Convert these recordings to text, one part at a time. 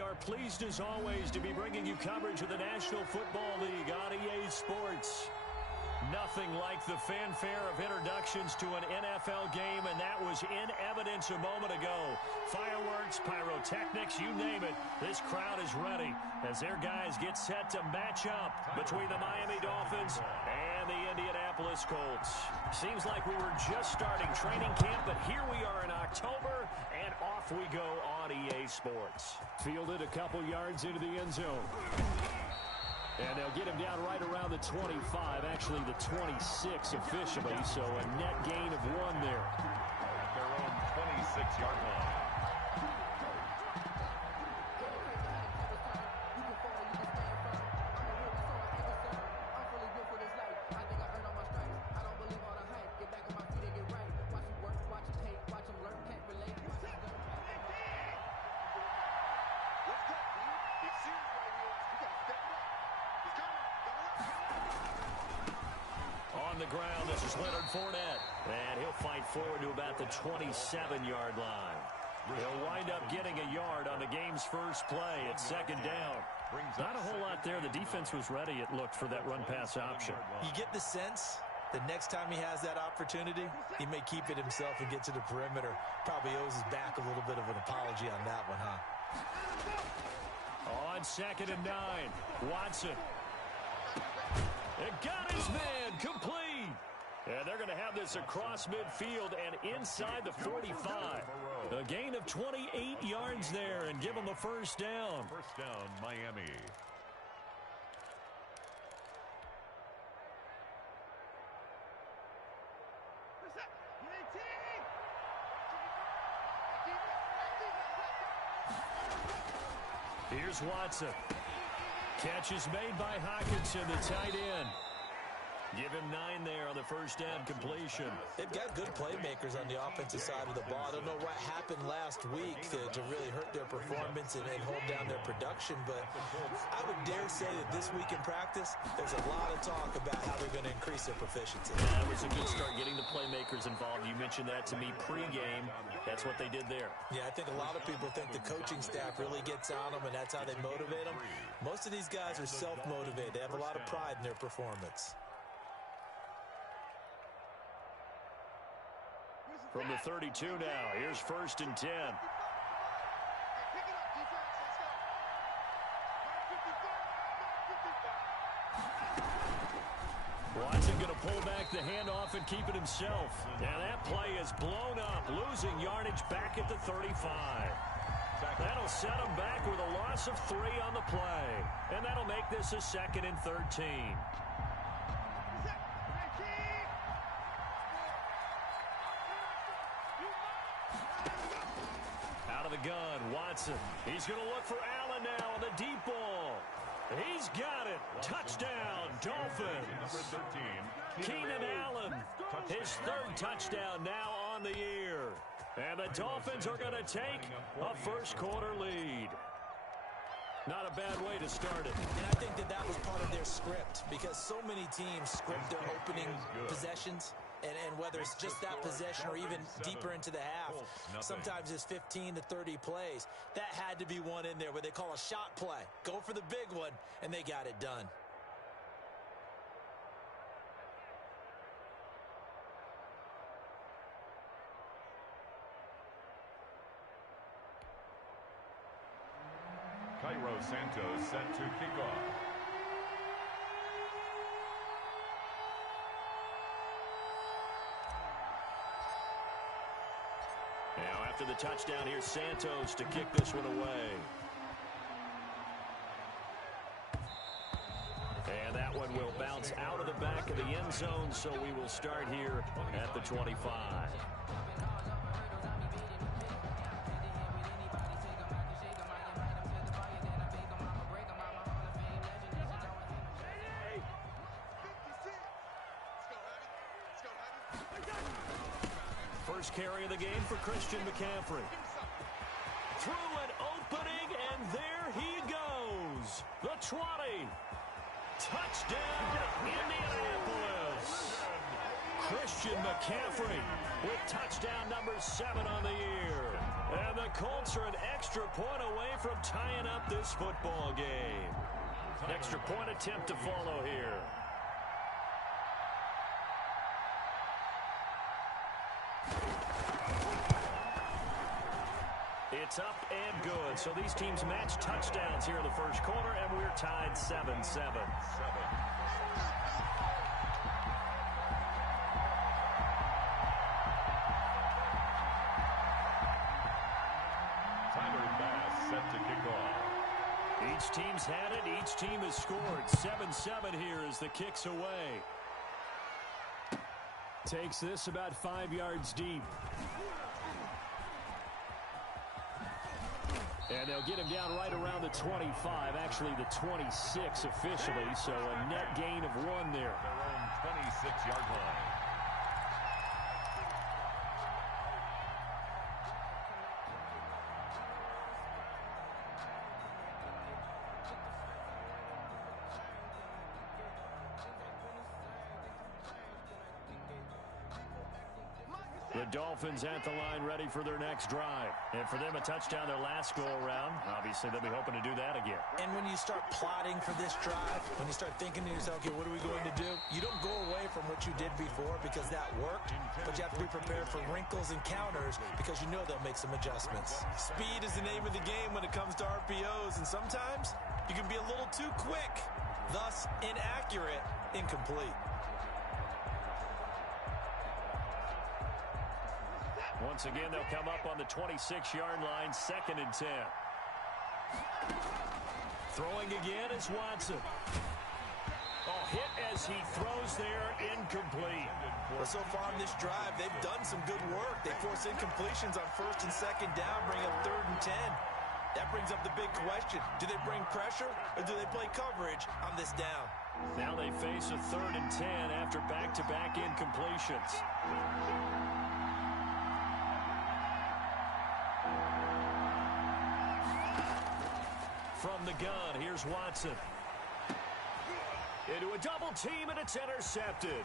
we are pleased as always to be bringing you coverage of the National Football League on EA Sports. Nothing like the fanfare of introductions to an NFL game, and that was in evidence a moment ago. Fireworks, pyrotechnics, you name it. This crowd is ready as their guys get set to match up between the Miami Dolphins and the Indianapolis Colts. Seems like we were just starting training camp, but here we are in October, and off we go on EA Sports. Fielded a couple yards into the end zone. And they'll get him down right around the 25, actually the 26 officially, so a net gain of 1 there. At their own 26-yard line. The ground, this is Leonard Fournette, and he'll fight forward to about the 27-yard line. He'll wind up getting a yard on the game's first play at second down. Not a whole lot there. The defense was ready, it looked, for that run-pass option. You get the sense that next time he has that opportunity, he may keep it himself and get to the perimeter. Probably owes his back a little bit of an apology on that one, huh? On 2nd and 9, Watson. It got his man complete. And they're going to have this across midfield and inside the 45. A gain of 28 yards there and give them a first down. First down, Miami. Here's Watson. Catch is made by Hockenson, the tight end. Give him 9 there on the first down completion. They've got good playmakers on the offensive side of the ball. I don't know what happened last week to really hurt their performance and hold down their production, but I would dare say that this week in practice, there's a lot of talk about how they're going to increase their proficiency. That was a good start getting the playmakers involved. You mentioned that to me pregame. That's what they did there. Yeah, I think a lot of people think the coaching staff really gets on them, and that's how they motivate them. Most of these guys are self-motivated. They have a lot of pride in their performance. From the 32 now, here's 1st and 10. Watson going to pull back the handoff and keep it himself. Now that play is blown up, losing yardage back at the 35. That'll set him back with a loss of 3 on the play. And that'll make this a 2nd and 13. Out of the gun, Watson. He's going to look for Allen now on the deep ball. He's got it. Touchdown, Dolphins. Keenan Allen, his 3rd touchdown now on the year. And the Dolphins are going to take a first-quarter lead. Not a bad way to start it. And I think that was part of their script, because so many teams script their opening possessions. And whether it's just that possession or even deeper into the half, sometimes it's 15 to 30 plays. That had to be one in there where they call a shot play. Go for the big one, and they got it done. Cairo Santos set to kick off. Now after the touchdown, here's Santos to kick this one away. And that one will bounce out of the back of the end zone, so we will start here at the 25. First carry of the game for Christian McCaffrey. Through an opening, and there he goes. The 20. Touchdown, Indianapolis. Christian McCaffrey with touchdown number 7 on the year. And the Colts are an extra point away from tying up this football game. Extra point attempt to follow here. It's up and good. So these teams match touchdowns here in the first quarter, and we're tied 7-7. Set to kick off. Each team's had it. Each team has scored. 7-7 here as the kick's away. Takes this about 5 yards deep. And they'll get him down right around the 25, actually the 26 officially, so a net gain of 1 there. Their own 26-yard line. The Dolphins at the line ready for their next drive. And for them, a touchdown their last go-around. Obviously, they'll be hoping to do that again. And when you start plotting for this drive, when you start thinking to yourself, okay, what are we going to do? You don't go away from what you did before because that worked, but you have to be prepared for wrinkles and counters because you know they'll make some adjustments. Speed is the name of the game when it comes to RPOs, and sometimes you can be a little too quick, thus inaccurate, incomplete. Once again, they'll come up on the 26-yard line, 2nd and 10. Throwing again is Watson. Oh, hit as he throws there, incomplete. Well, so far on this drive, they've done some good work. They force incompletions on 1st and 2nd down, bring up 3rd and 10. That brings up the big question. Do they bring pressure or do they play coverage on this down? Now they face a 3rd and 10 after back-to-back incompletions. From the gun, here's Watson. Into a double team, and it's intercepted.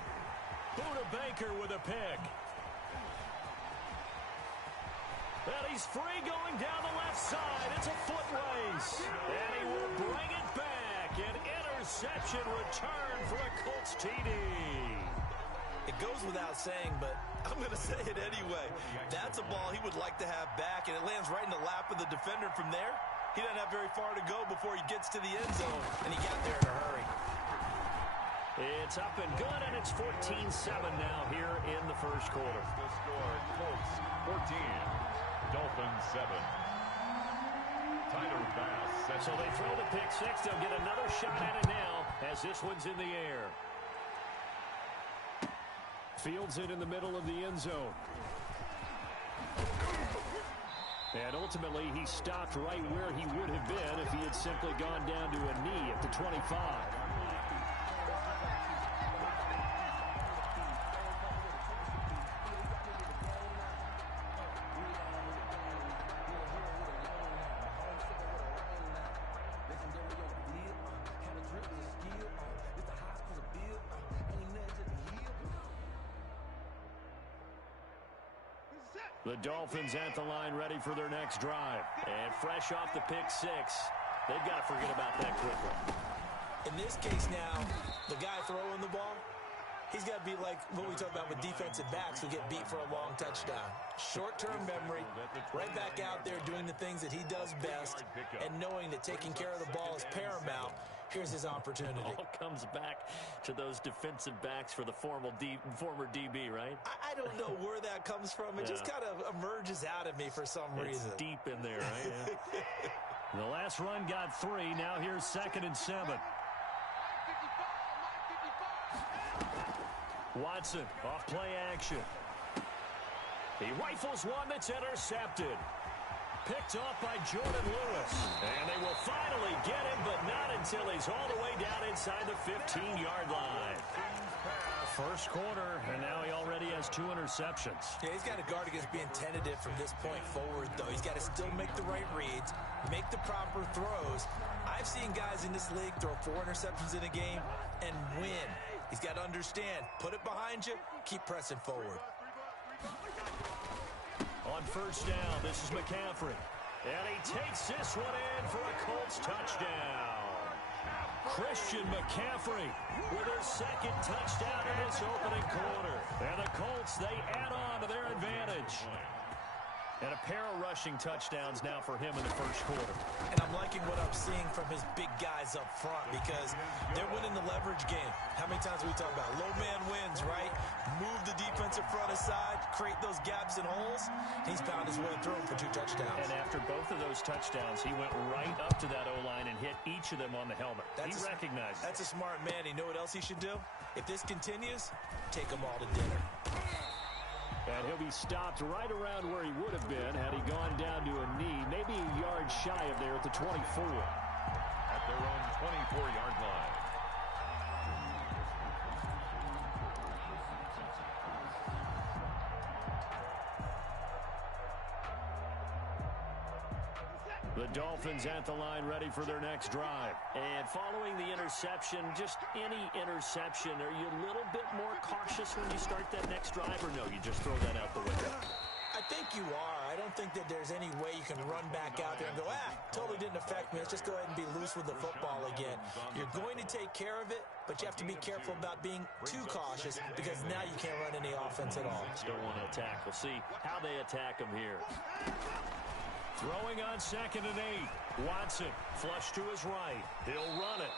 Buda Baker with a pick. And he's free going down the left side. It's a foot race. And he will bring it back. An interception return for a Colts TD. It goes without saying, but I'm going to say it anyway. That's a ball he would like to have back, and it lands right in the lap of the defender from there. He doesn't have very far to go before he gets to the end zone, and he got there in a hurry. It's up and good, and it's 14-7 now here in the first quarter. The score, Colts 14, Dolphins 7. Tyler Bass. So they throw the pick 6. They'll get another shot at it now as this one's in the air. Fields it in the middle of the end zone. And ultimately, he stopped right where he would have been if he had simply gone down to a knee at the 25. The Dolphins at the line ready for their next drive. And fresh off the pick 6, they've got to forget about that quickly. In this case now, the guy throwing the ball, he's got to be like what we talk about with defensive backs who get beat for a long touchdown. Short-term memory, right back out there doing the things that he does best, and knowing that taking care of the ball is paramount. Here's his opportunity. All comes back to those defensive backs for the former DB, right? I don't know where that comes from. It just kind of emerges out of me for some reason. It's deep in there, right? Yeah. The last run got 3. Now here's 2nd and 7. Watson off play action. He rifles one that's intercepted. Picked off by Jordan Lewis. And they will finally get him, but not until he's all the way down inside the 15-yard line. First quarter, and now he already has 2 interceptions. Yeah, he's got to guard against being tentative from this point forward, though. He's got to still make the right reads, make the proper throws. I've seen guys in this league throw 4 interceptions in a game and win. He's got to understand. Put it behind you. Keep pressing forward. On first down, this is McCaffrey. And he takes this one in for a Colts touchdown. Christian McCaffrey with his second touchdown in this opening quarter. And the Colts, they add on to their advantage. And a pair of rushing touchdowns now for him in the first quarter. And I'm liking what I'm seeing from his big guys up front because they're winning the leverage game. How many times have we talked about low man wins, right? Move the defensive front aside, create those gaps and holes. He's found his way through them for 2 touchdowns. And after both of those touchdowns, he went right up to that O-line and hit each of them on the helmet. He recognized it. That's a smart man. You know what else he should do? If this continues, take them all to dinner. And he'll be stopped right around where he would have been had he gone down to a knee, maybe a yard shy of there at the 24. At their own 24-yard line. The Dolphins at the line ready for their next drive. And following the interception, just any interception, are you a little bit more cautious when you start that next drive, or no, you just throw that out the window? I think you are. I don't think that there's any way you can run back out there and go, totally didn't affect me. Let's just go ahead and be loose with the football again. You're going to take care of it, but you have to be careful about being too cautious because now you can't run any offense at all. Still want to attack. We'll see how they attack him here. Throwing on 2nd and 8. Watson, flush to his right. He'll run it.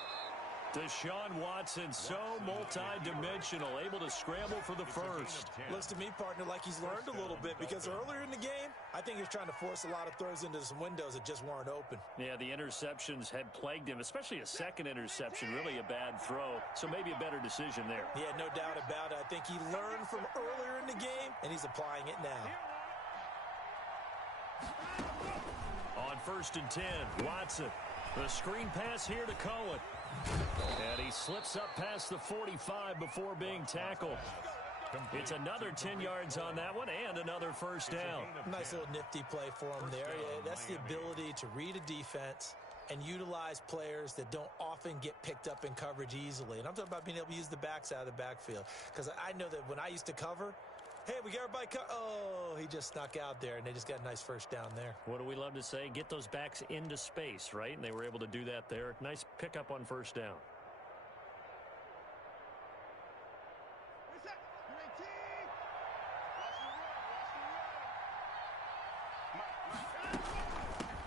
Deshaun Watson, so multi-dimensional, able to scramble for the first. Looks to me, partner, like he's learned a little bit because earlier in the game, I think he's trying to force a lot of throws into some windows that just weren't open. Yeah, the interceptions had plagued him, especially a second interception, really a bad throw. So maybe a better decision there. Yeah, no doubt about it. I think he learned from earlier in the game, and he's applying it now. On 1st and 10, Watson. The screen pass here to Cohen. And he slips up past the 45 before being tackled. It's another 10 yards on that one and another first down. Nice little nifty play for him there. Yeah, that's the ability to read a defense and utilize players that don't often get picked up in coverage easily. And I'm talking about being able to use the backs out of the backfield. Because I know that when I used to cover, hey, we got everybody he just snuck out there, and they just got a nice first down there. What do we love to say? Get those backs into space, right? And they were able to do that there. Nice pickup on first down.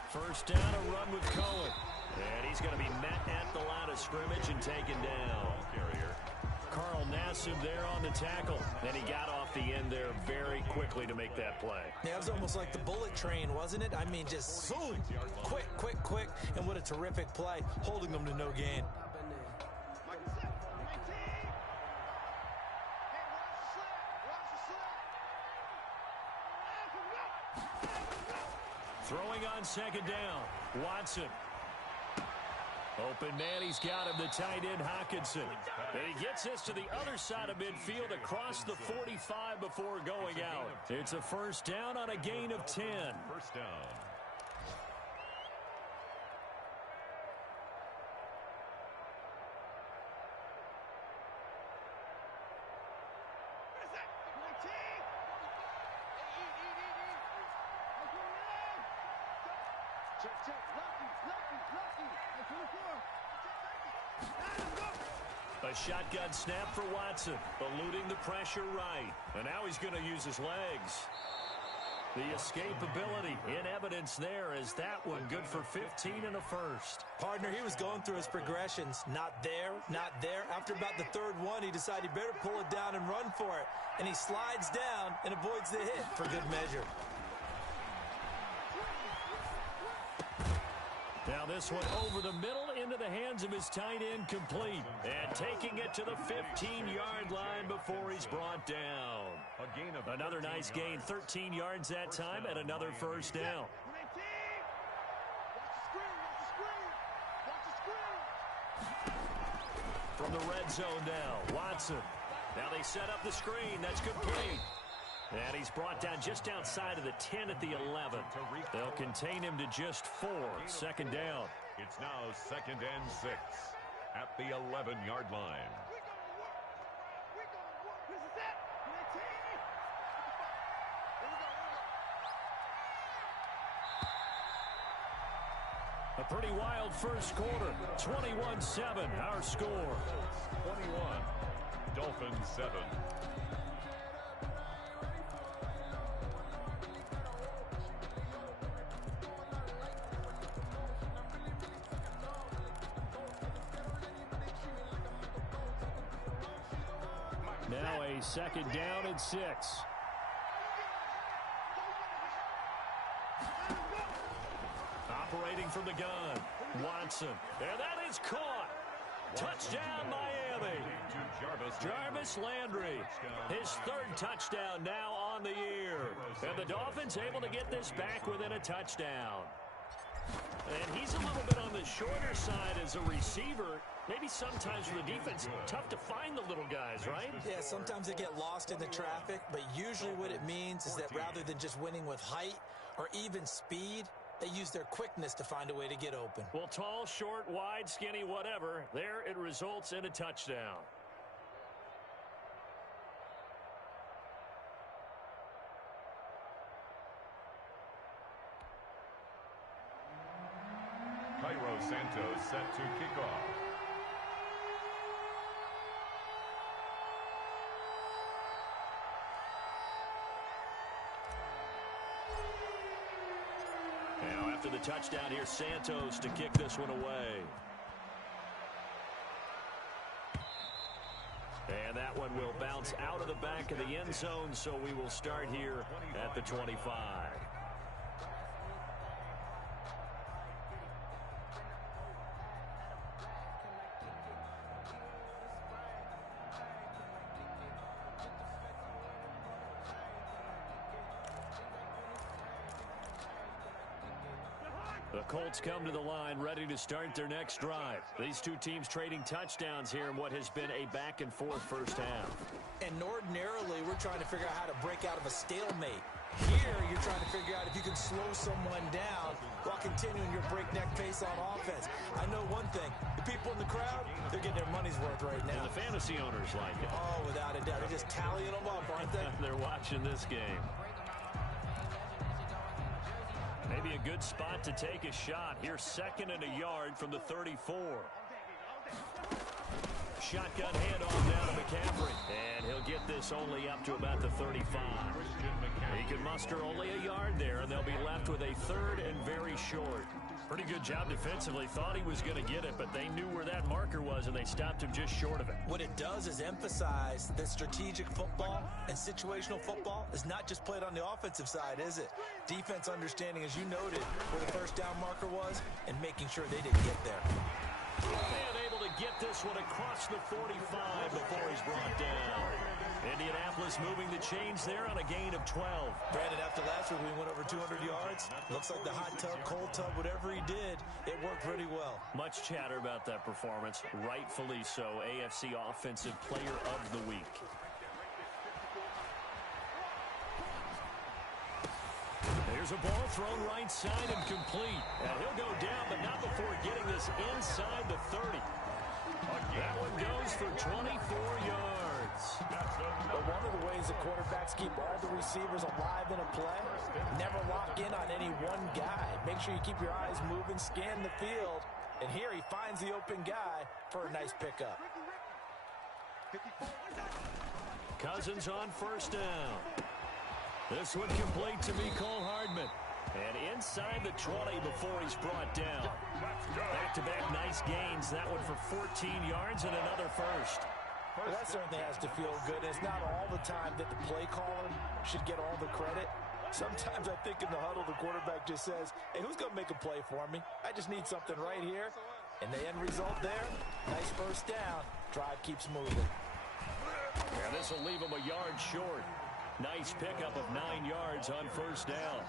First down, a run with Cohen. And he's going to be met at the line of scrimmage and taken down. Carl Nassib there on the tackle. And he got off the end there very quickly to make that play. Yeah, it was almost like the bullet train, wasn't it? I mean, just zoom. Quick, quick, quick. And what a terrific play, holding them to no gain. Throwing on 2nd down, Watson. Open man, he's got him, the tight end Hockenson. And he gets this to the other side of midfield across the 45 before going out. It's a first down on a gain of 10. First down. A shotgun snap for Watson, eluding the pressure right. And now he's going to use his legs. The escapability in evidence there as that one good for 15 and a first. Partner, he was going through his progressions. Not there, not there. After about the third one, he decided he better pull it down and run for it. And he slides down and avoids the hit for good measure. Now this one over the middle into the hands of his tight end complete. And taking it to the 15-yard line before he's brought down. Another nice gain, 13 yards that time, and another first down. From the red zone now, Watson. Now they set up the screen. That's complete. And he's brought down just outside of the 10 at the 11. They'll contain him to just 4. 2nd down. It's now 2nd and 6 at the 11-yard line. A pretty wild first quarter. 21-7, our score. 21, Dolphins 7. Now a second down and 6. Operating from the gun, Watson. And that is caught. Touchdown, Miami. Jarvis Landry. His third touchdown now on the year. And the Dolphins able to get this back within a touchdown. And he's a little bit on the shorter side as a receiver. Maybe sometimes for the defense, tough to find the little guys, right? Yeah, sometimes they get lost in the traffic, but usually what it means is that rather than just winning with height or even speed, they use their quickness to find a way to get open. Well, tall, short, wide, skinny, whatever, there it results in a touchdown. Cairo Santos set to kick off. Now after the touchdown, here's Santos to kick this one away. And that one will bounce out of the back of the end zone, so we will start here at the 25. The Colts come to the line ready to start their next drive. These two teams trading touchdowns here in what has been a back-and-forth first half. And ordinarily, we're trying to figure out how to break out of a stalemate. Here, you're trying to figure out if you can slow someone down while continuing your breakneck pace on offense. I know one thing. The people in the crowd, they're getting their money's worth right now. And the fantasy owners like it. Oh, without a doubt. They're just tallying them up, aren't they? They're watching this game. Maybe a good spot to take a shot. Here's second and a yard from the 34. Shotgun handoff down to McCaffrey. And he'll get this only up to about the 35. He can muster only a yard there, and they'll be left with a third and very short. Pretty good job defensively. Thought he was going to get it, but they knew where that marker was, and they stopped him just short of it. What it does is emphasize that strategic football and situational football is not just played on the offensive side, is it? Defense understanding, as you noted, where the first down marker was and making sure they didn't get there. And able to get this one across the 45 before he's brought down. Indianapolis moving the chains there on a gain of 12. Brandon, after last week, we went over 200 yards. Looks like the hot tub, cold tub, whatever he did, it worked pretty well. Much chatter about that performance. Rightfully so. AFC Offensive Player of the Week. There's a ball thrown right side and complete. And he'll go down, but not before getting this inside the 30. That one goes for 24 yards. But one of the ways the quarterbacks keep all the receivers alive in a play, never lock in on any one guy. Make sure you keep your eyes moving, scan the field. And here he finds the open guy for a nice pickup. Cousins on first down. This one complete to Mecole Hardman. And inside the 20 before he's brought down. Back-to-back nice gains. That one for 14 yards and another first. Well, that certainly has to feel good. It's not all the time that the play caller should get all the credit. Sometimes I think in the huddle, the quarterback just says, hey, who's going to make a play for me? I just need something right here. And the end result there, nice first down. Drive keeps moving. And this will leave him a yard short. Nice pickup of 9 yards on first down.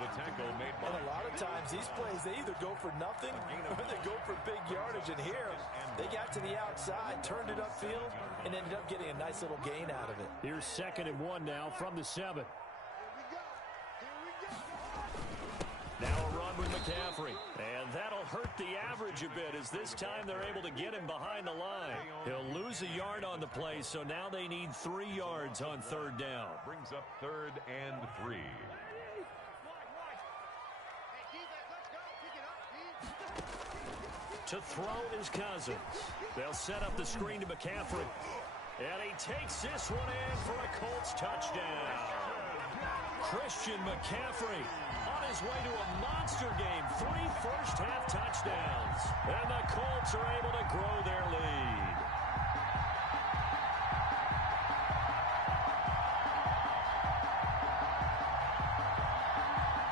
The tackle made by. And a lot of times these plays, they either go for nothing or they go for big yardage. And here, they got to the outside, turned it upfield, and ended up getting a nice little gain out of it. Here's 2nd and 1 now from the 7. Now a run with McCaffrey. And that'll hurt the average a bit as this time they're able to get him behind the line. He'll lose a yard on the play, so now they need 3 yards on third down. Brings up 3rd and 3. To throw is Cousins. They'll set up the screen to McCaffrey. And he takes this one in for a Colts touchdown. Christian McCaffrey on his way to a monster game. 3 first-half touchdowns. And the Colts are able to grow their lead.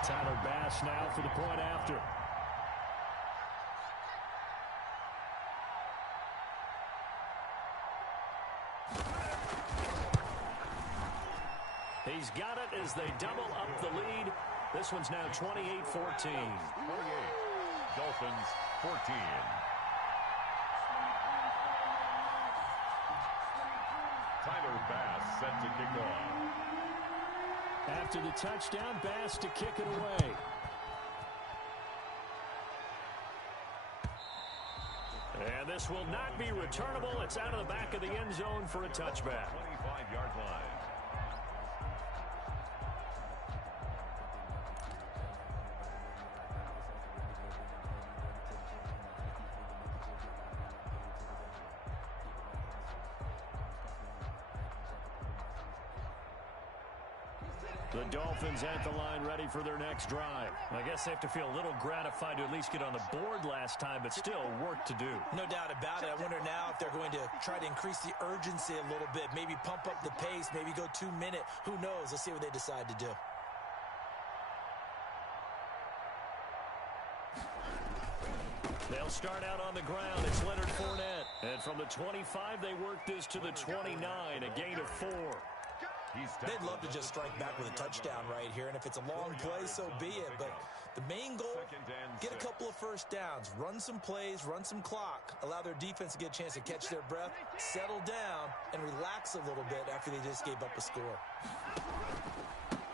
Tyler Bass now for the point after. He's got it as they double up the lead. This one's now 28-14. 28. Dolphins 14. Tyler Bass set to kick off. After the touchdown, Bass to kick it away. And this will not be returnable. It's out of the back of the end zone for a touchback. 25-yard line. The Dolphins at the line ready for their next drive. I guess they have to feel a little gratified to at least get on the board last time, but still work to do. No doubt about it. I wonder now if they're going to try to increase the urgency a little bit, maybe pump up the pace, maybe go 2-minute. Who knows? Let's see what they decide to do. They'll start out on the ground. It's Leonard Fournette. And from the 25, they work this to the 29, a gain of 4. They'd love to just strike back with a touchdown right here, and if it's a long play, so be it. But the main goal, get a couple of first downs, run some plays, run some clock, allow their defense to get a chance to catch their breath, settle down, and relax a little bit after they just gave up a score.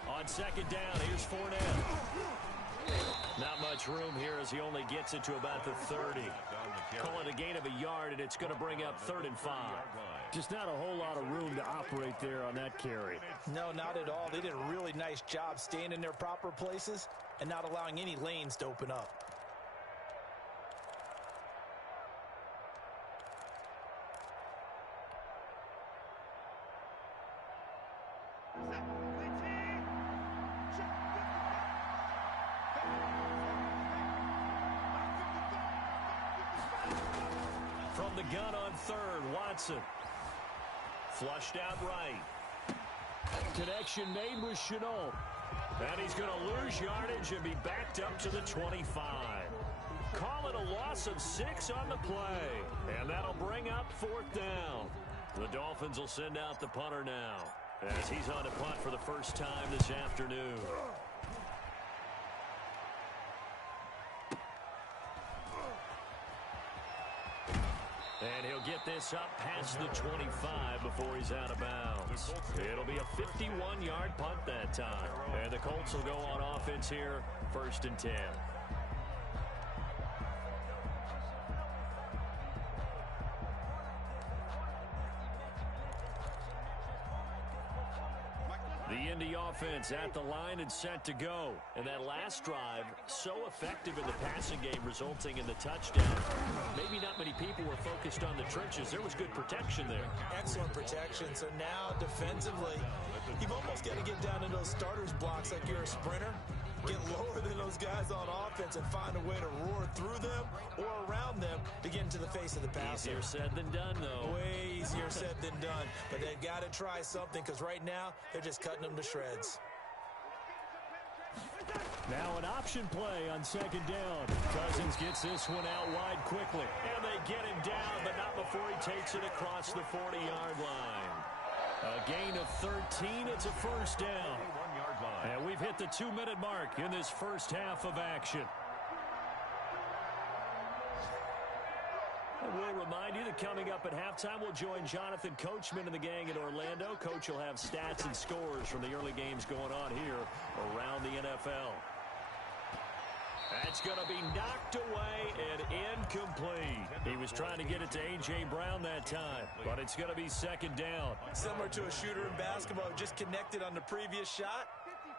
On second down, here's Fournette. Not much room here as he only gets it to about the 30. Call it a gain of a yard, and it's going to bring up 3rd and 5. Just not a whole lot of room to operate there on that carry. No, not at all. They did a really nice job staying in their proper places and not allowing any lanes to open up. From the gun on 3rd, Watson. Flushed out right. Connection made with Chenault. And he's going to lose yardage and be backed up to the 25. Call it a loss of 6 on the play. And that'll bring up 4th down. The Dolphins will send out the punter now as he's on to punt for the first time this afternoon. And he'll get this up past the 25 before he's out of bounds. It'll be a 51-yard punt that time. And the Colts will go on offense here, 1st and 10. The Indy offense at the line and set to go. And that last drive, so effective in the passing game, resulting in the touchdown. Maybe not many people were focused on the trenches. There was good protection there. Excellent protection. So now, defensively, you've almost got to get down in those starters blocks like you're a sprinter. Get lower than those guys on offense and find a way to roar through them or around them to get into the face of the passer. Easier said than done, though. Way easier said than done. But they've got to try something because right now they're just cutting them to shreds. Now an option play on 2nd down. Cousins gets this one out wide quickly. And they get him down, but not before he takes it across the 40-yard line. A gain of 13. It's a 1st down. And we've hit the 2-minute mark in this first half of action. And we'll remind you that coming up at halftime, we'll join Jonathan Coachman and the gang in Orlando. Coach will have stats and scores from the early games going on here around the NFL. That's going to be knocked away and incomplete. He was trying to get it to A.J. Brown that time, but it's going to be 2nd down. Similar to a shooter in basketball, just connected on the previous shot.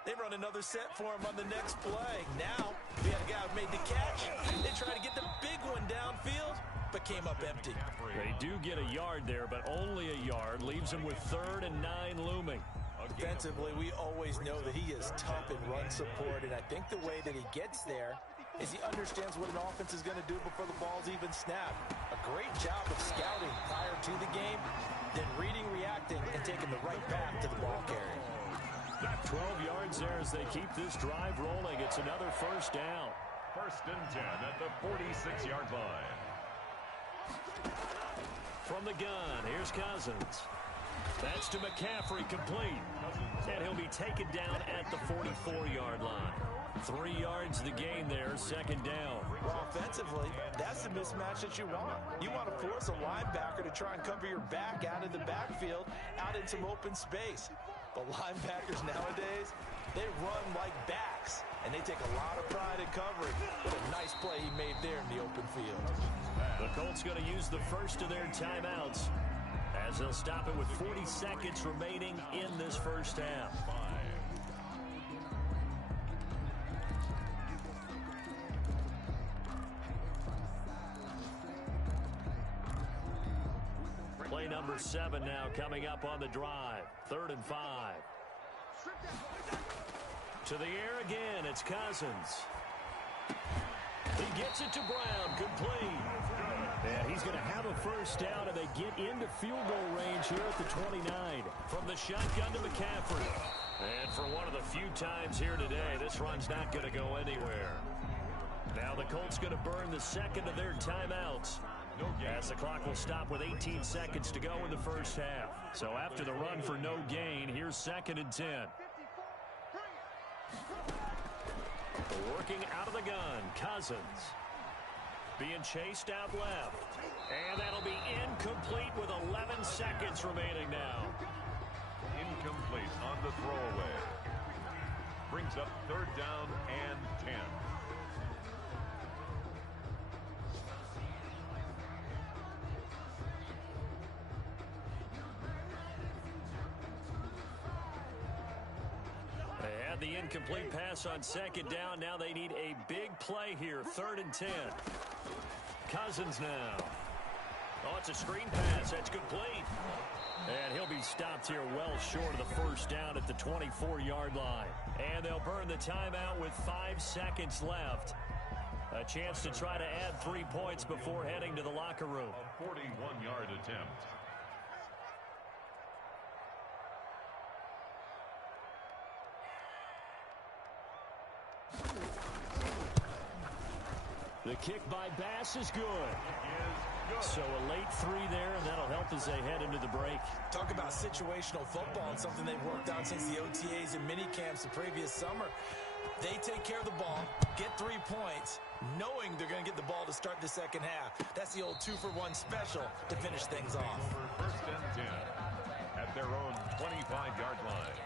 They run another set for him on the next play. Now, we had a guy who made the catch. They tried to get the big one downfield, but came up empty. They do get a yard there, but only a yard. Leaves him with 3rd and 9 looming. Defensively, we always know that he is tough in run support, and I think the way that he gets there is he understands what an offense is going to do before the ball's even snapped. A great job of scouting prior to the game, then reading, reacting, and taking the right path to the ball carrier. 12 yards there as they keep this drive rolling. It's another first down. 1st and 10 at the 46-yard line. From the gun, here's Cousins. That's to McCaffrey, complete. And he'll be taken down at the 44-yard line. 3 yards the gain there, 2nd down. Well, offensively, that's the mismatch that you want. You want to force a linebacker to try and cover your back out of the backfield, out in some open space. But linebackers nowadays, they run like backs, and they take a lot of pride in covering. What a nice play he made there in the open field. The Colts going to use the first of their timeouts, as they'll stop it with 40 seconds remaining in this first half. Play number 7 now coming up on the drive. 3rd and 5. To the air again, it's Cousins. He gets it to Brown, complete. And he's going to have a first down, and they get into field goal range here at the 29. From the shotgun to McCaffrey. And for one of the few times here today, this run's not going to go anywhere. Now the Colts going to burn the 2nd of their timeouts, as the clock will stop with 18 seconds to go in the first half. So after the run for no gain, here's 2nd and 10. Working out of the gun, Cousins. Being chased out left. And that'll be incomplete with 11 seconds remaining now. Incomplete on the throwaway. Brings up 3rd down and 10. They had the incomplete pass on 2nd down. Now they need a big play here. 3rd and 10. Cousins now. Oh, it's a screen pass. That's complete. And he'll be stopped here well short of the first down at the 24-yard line. And they'll burn the timeout with 5 seconds left. A chance to try to add 3 points before heading to the locker room. A 41-yard attempt. The kick by Bass is good. So a late 3 there, and that'll help as they head into the break. Talk about situational football and something they've worked on since the OTAs and mini camps the previous summer. They take care of the ball, get 3 points, knowing they're going to get the ball to start the second half. That's the old 2-for-1 special to finish things off. 1st and 10 at their own 25-yard line.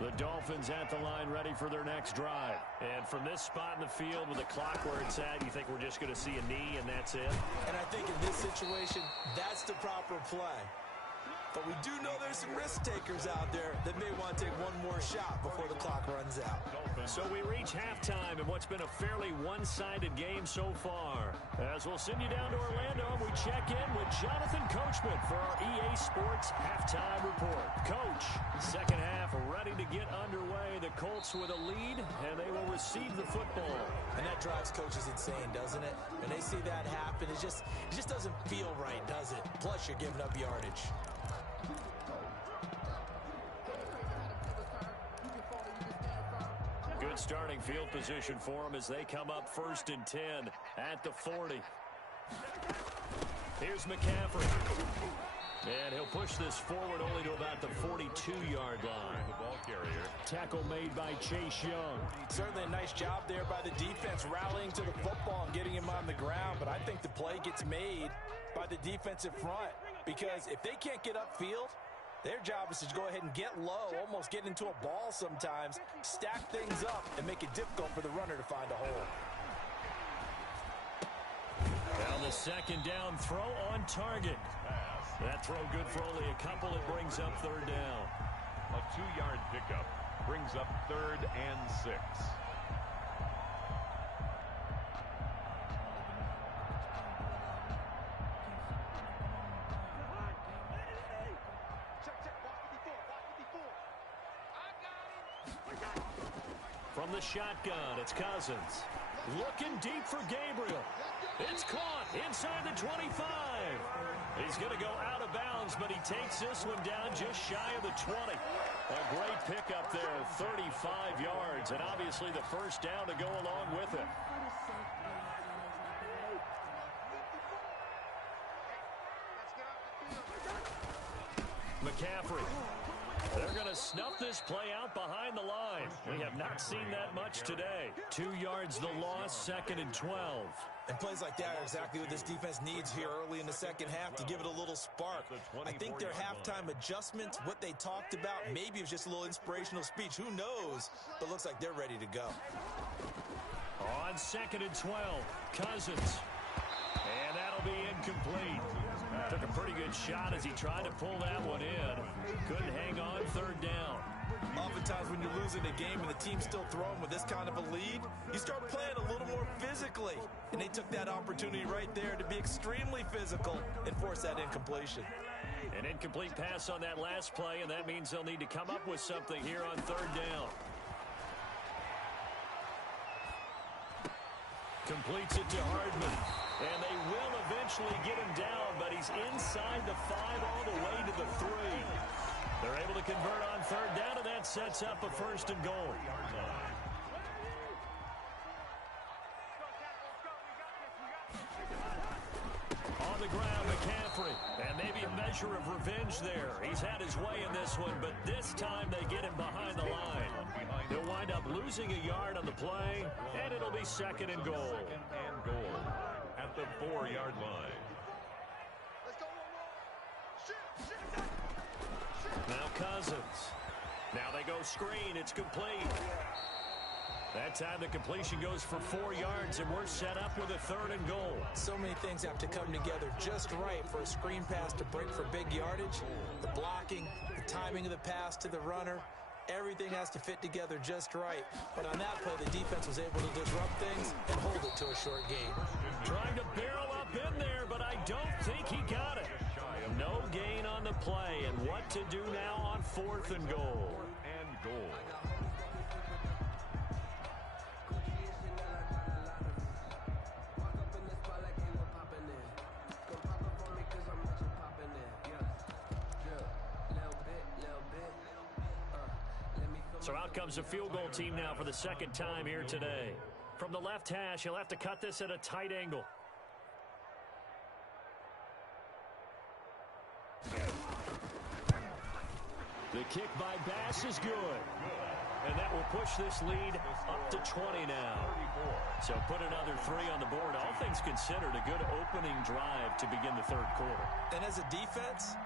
The Dolphins at the line ready for their next drive. And from this spot in the field with the clock where it's at, you think we're just going to see a knee and that's it? And I think in this situation, that's the proper play. But we do know there's some risk takers out there that may want to take one more shot before the clock runs out. So we reach halftime in what's been a fairly one-sided game so far. As we'll send you down to Orlando, we check in with Jonathan Coachman for our EA Sports Halftime Report. Coach, second half ready to get underway. The Colts with a lead, and they will receive the football. And that drives coaches insane, doesn't it? When they see that happen, it just doesn't feel right, does it? Plus, you're giving up yardage. Good starting field position for them as they come up 1st and 10 at the 40. Here's McCaffrey. And he'll push this forward only to about the 42-yard line. The ball carrier. Tackle made by Chase Young. Certainly a nice job there by the defense rallying to the football and getting him on the ground. But I think the play gets made by the defensive front. Because if they can't get upfield, Their job is to go ahead and get low, almost get into a ball sometimes, stack things up, and make it difficult for the runner to find a hole. Down the second down throw on target. That throw good for only a couple. It brings up third down. A 2-yard pickup brings up 3rd and 6. From the shotgun, it's Cousins. Looking deep for Gabriel. It's caught inside the 25. He's going to go out of bounds, but he takes this one down just shy of the 20. A great pickup there, 35 yards, and obviously the first down to go along with it. McCaffrey. They're going to snuff this play out behind the line. We have not seen that much today. 2 yards the loss, 2nd and 12. And plays like that are exactly what this defense needs here early in the second half to give it a little spark. I think their halftime adjustments, what they talked about, maybe it was just a little inspirational speech. Who knows? But looks like they're ready to go. On 2nd and 12, Cousins. And that'll be incomplete. Took a pretty good shot as he tried to pull that one in. Couldn't hang on, 3rd down. Oftentimes when you're losing a game and the team's still throwing with this kind of a lead, you start playing a little more physically. And they took that opportunity right there to be extremely physical and force that incompletion. An incomplete pass on that last play, and that means they'll need to come up with something here on 3rd down. Completes it to Hardman. And they will eventually get him down, but he's inside the 5 all the way to the 3. They're able to convert on 3rd down, and that sets up a 1st and goal. On the ground, McCaffrey. And maybe a measure of revenge there. He's had his way in this one, but this time they get him behind the line. He'll wind up losing a yard on the play, and it'll be 2nd and goal. 2nd and goal at the 4-yard line. Now Cousins. Now they go screen. It's complete. That time the completion goes for 4 yards, and we're set up with a 3rd and goal. So many things have to come together just right for a screen pass to break for big yardage. The blocking, the timing of the pass to the runner, everything has to fit together just right. But on that play, the defense was able to disrupt things and hold it to a short gain. Trying to barrel up in there, but I don't think he got it. No gain on the play, and what to do now on 4th and goal. 4th and goal. So out comes the field goal team now for the 2nd time here today. From the left hash, he'll have to cut this at a tight angle. The kick by Bass is good. And that will push this lead up to 20 now. So put another 3 on the board. All things considered, a good opening drive to begin the 3rd quarter. And as a defense,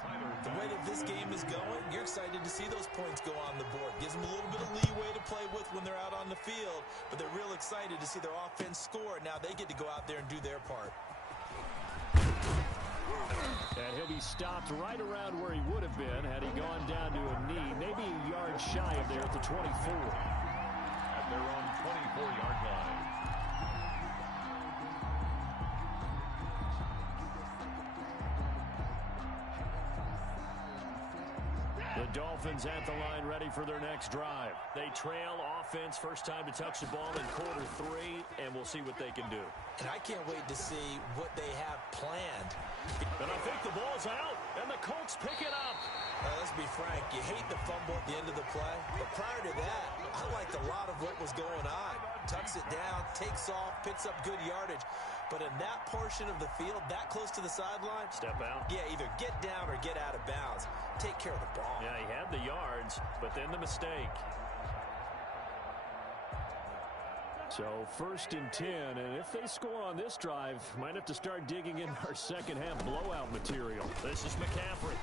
the way that this game is going, you're excited to see those points go on the board. Gives them a little bit of leeway to play with when they're out on the field, but they're real excited to see their offense score. Now they get to go out there and do their part. And he'll be stopped right around where he would have been had he gone down to a knee, maybe a yard shy of there at the 24. At their own 24-yard line. The Dolphins at the line ready for their next drive. They trail offense, first time to touch the ball in quarter 3, and we'll see what they can do. And I can't wait to see what they have planned. And I think the ball's out, and the Colts pick it up. Let's be frank, you hate the fumble at the end of the play, but prior to that, I liked a lot of what was going on. Tucks it down, takes off, picks up good yardage. But in that portion of the field, that close to the sideline, step out. Yeah, either get down or get out of bounds. Take care of the ball. Yeah, he had the yards, but then the mistake. So 1st and 10, and if they score on this drive, might have to start digging in our second half blowout material. This is McCaffrey.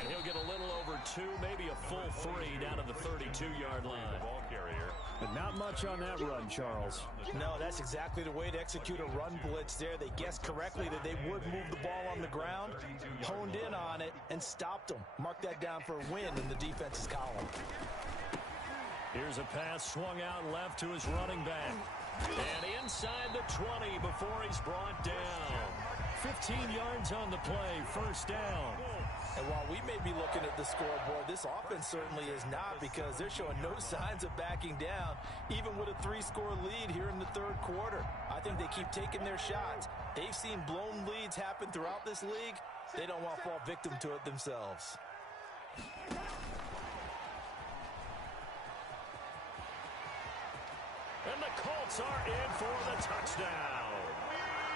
And he'll get a little over 2, maybe a full 3 down to the 32-yard line. Ball carrier. But not much on that run, Charles. No, that's exactly the way to execute a run blitz there. They guessed correctly that they would move the ball on the ground, honed in on it, and stopped them. Mark that down for a win in the defense's column. Here's a pass swung out left to his running back. And inside the 20 before he's brought down. 15 yards on the play, first down. And while we may be looking at the scoreboard, this offense certainly is not, because they're showing no signs of backing down, even with a 3-score lead here in the third quarter. I think they keep taking their shots. They've seen blown leads happen throughout this league. They don't want to fall victim to it themselves. And the Colts are in for the touchdown.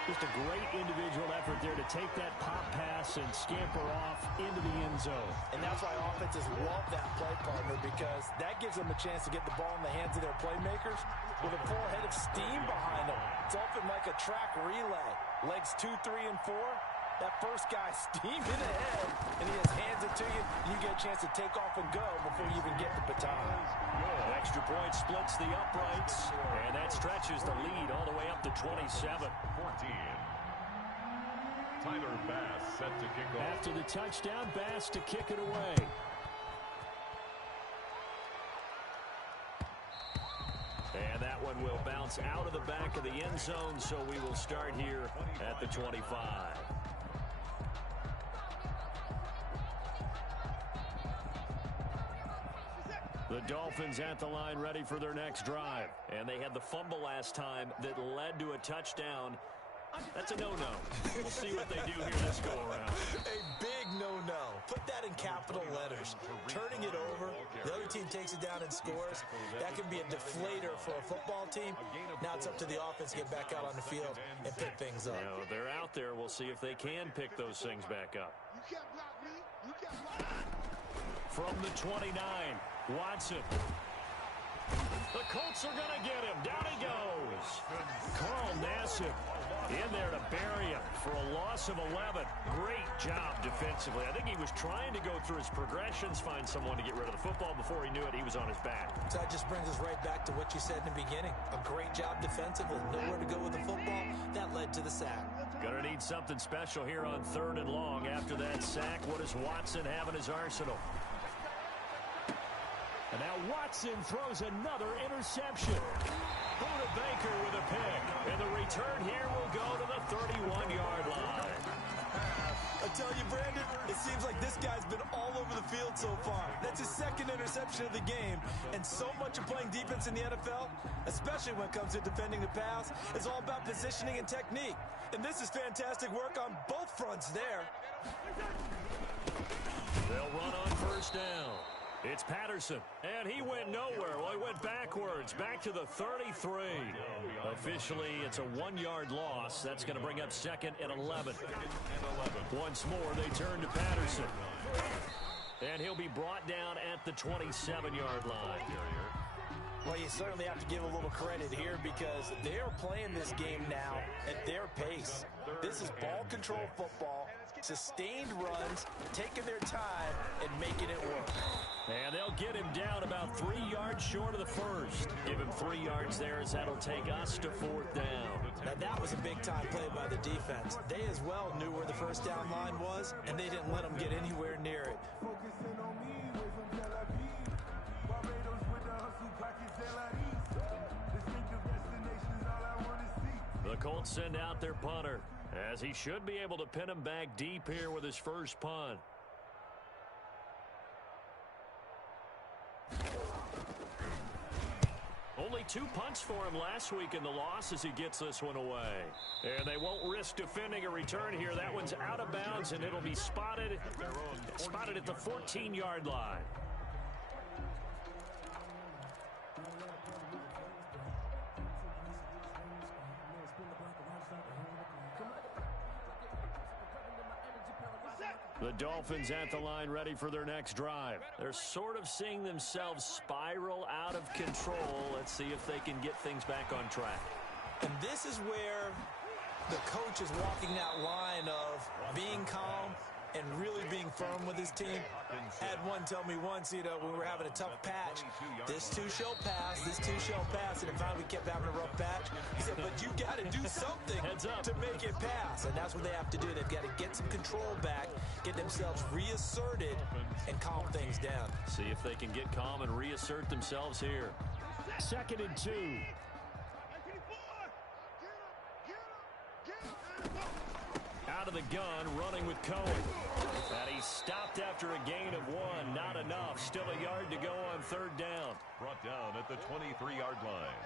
Just a great individual effort there to take that pop pass and scamper off into the end zone. And that's why offenses love that play, partner, because that gives them a chance to get the ball in the hands of their playmakers with a full head of steam behind them. It's often like a track relay. Legs 2, 3, and 4. That first guy steaming ahead, and he just hands it to you. You get a chance to take off and go before you even get the baton. Extra point splits the uprights, and that stretches the lead all the way up to 27. 14. Tyler Bass set to kick off. After the touchdown, Bass to kick it away. And that one will bounce out of the back of the end zone, so we will start here at the 25. The Dolphins at the line ready for their next drive. And they had the fumble last time that led to a touchdown. That's a no-no. We'll see what they do here this go-around. A big no-no. Put that in capital letters. Turning it over, the other team takes it down and scores. That can be a deflator for a football team. Now it's up to the offense to get back out on the field and pick things up. You know, they're out there. We'll see if they can pick those things back up. From the 29, Watson. The Colts are going to get him. Down he goes. Carl Nassib in there to bury him for a loss of 11. Great job defensively. I think he was trying to go through his progressions, find someone to get rid of the football. Before he knew it, he was on his back. So that just brings us right back to what you said in the beginning. A great job defensively. Nowhere to go with the football. That led to the sack. Gonna need something special here on 3rd and long. After that sack, what does Watson have in his arsenal? And now Watson throws another interception. Buda Baker with a pick. And the return here will go to the 31-yard line. I tell you, Brandon, it seems like this guy's been all over the field so far. That's his 2nd interception of the game. And so much of playing defense in the NFL, especially when it comes to defending the pass, is all about positioning and technique. And this is fantastic work on both fronts there. They'll run on 1st down. It's Patterson, and he went nowhere. Well, he went backwards, back to the 33. Officially, it's a 1-yard loss. That's going to bring up 2nd and 11. Once more, they turn to Patterson. And he'll be brought down at the 27-yard line. Well, you certainly have to give a little credit here because they're playing this game now at their pace. This is ball control football, sustained runs, taking their time, and making it work. And they'll get him down about 3 yards short of the first. Give him 3 yards there as that'll take us to 4th down. Now that was a big-time play by the defense. They as well knew where the 1st down line was, and they didn't let them get anywhere near it. The Colts send out their punter, as he should be able to pin him back deep here with his first punt. Only 2 punts for him last week in the loss as he gets this one away. And they won't risk defending a return here. That one's out of bounds, and it'll be spotted at the 14-yard line. The Dolphins at the line ready for their next drive. They're sort of seeing themselves spiral out of control. Let's see if they can get things back on track. And this is where the coach is walking that line of being calm and really being firm with his team. Had one tell me once, you know, when we were having a tough patch, this too shall pass, this too shall pass, and if we kept having a rough patch, he said, but you got to do something to make it pass, and that's what they have to do. They've got to get some control back, get themselves reasserted, and calm things down. See if they can get calm and reassert themselves here. 2nd and 2. Out of the gun, running with Cohen. And he stopped after a gain of 1. Not enough. Still a yard to go on 3rd down. Brought down at the 23-yard line.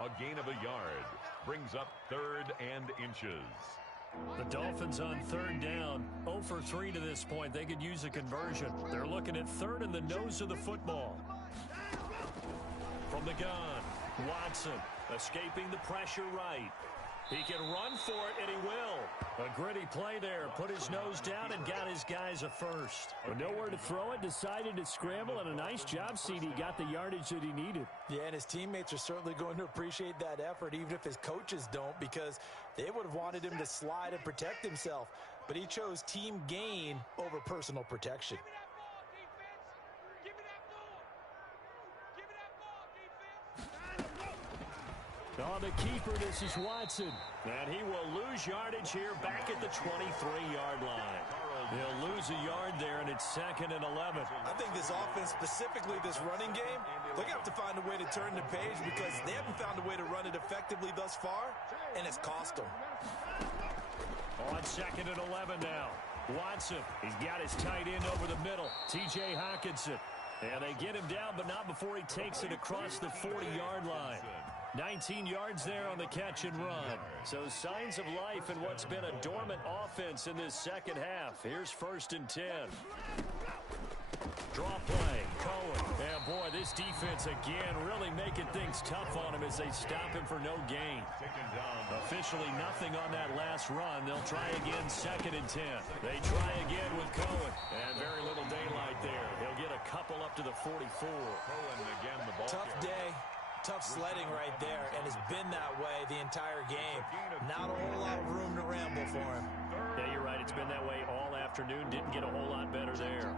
A gain of a yard brings up 3rd and inches. The Dolphins on 3rd down. 0 for 3 to this point. They could use a conversion. They're looking at 3rd and the nose of the football. From the gun, Watson escaping the pressure right. He can run for it, and he will. A gritty play there. Put his nose down and got his guys a first. With nowhere to throw it, decided to scramble, and a nice job, CD. Got the yardage that he needed. Yeah, and his teammates are certainly going to appreciate that effort, even if his coaches don't, because they would have wanted him to slide and protect himself. But he chose team gain over personal protection. On the keeper, this is Watson. And he will lose yardage here back at the 23-yard line. He'll lose a yard there, and it's 2nd and 11. I think this offense, specifically this running game, they're going to have to find a way to turn the page because they haven't found a way to run it effectively thus far, and it's cost them. On 2nd and 11 now. Watson, he's got his tight end over the middle. T.J. Hockenson. And they get him down, but not before he takes it across the 40-yard line. 19 yards there on the catch and run. So signs of life in what's been a dormant offense in this second half. Here's 1st and 10. Draw play. Cohen. And boy, this defense again really making things tough on him as they stop him for no gain. Officially nothing on that last run. They'll try again 2nd and 10. They try again with Cohen. And very little daylight there. He'll get a couple up to the 44. Cohen again, the ball Tough day. Tough sledding right there, and it's been that way the entire game. Not a whole lot of room to ramble for him. Yeah, you're right. It's been that way all afternoon. Didn't get a whole lot better there.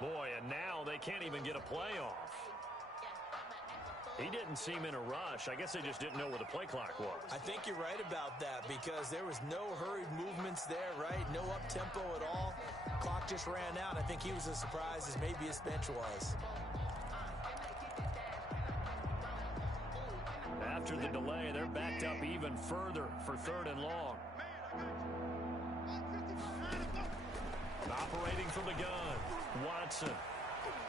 Boy, and now they can't even get a play off. He didn't seem in a rush. I guess they just didn't know where the play clock was. I think you're right about that because there was no hurried movements there, right? No up-tempo at all. Clock just ran out. I think he was as surprised as maybe his bench was. After the delay, they're backed up even further for 3rd and long. Operating from the gun, Watson.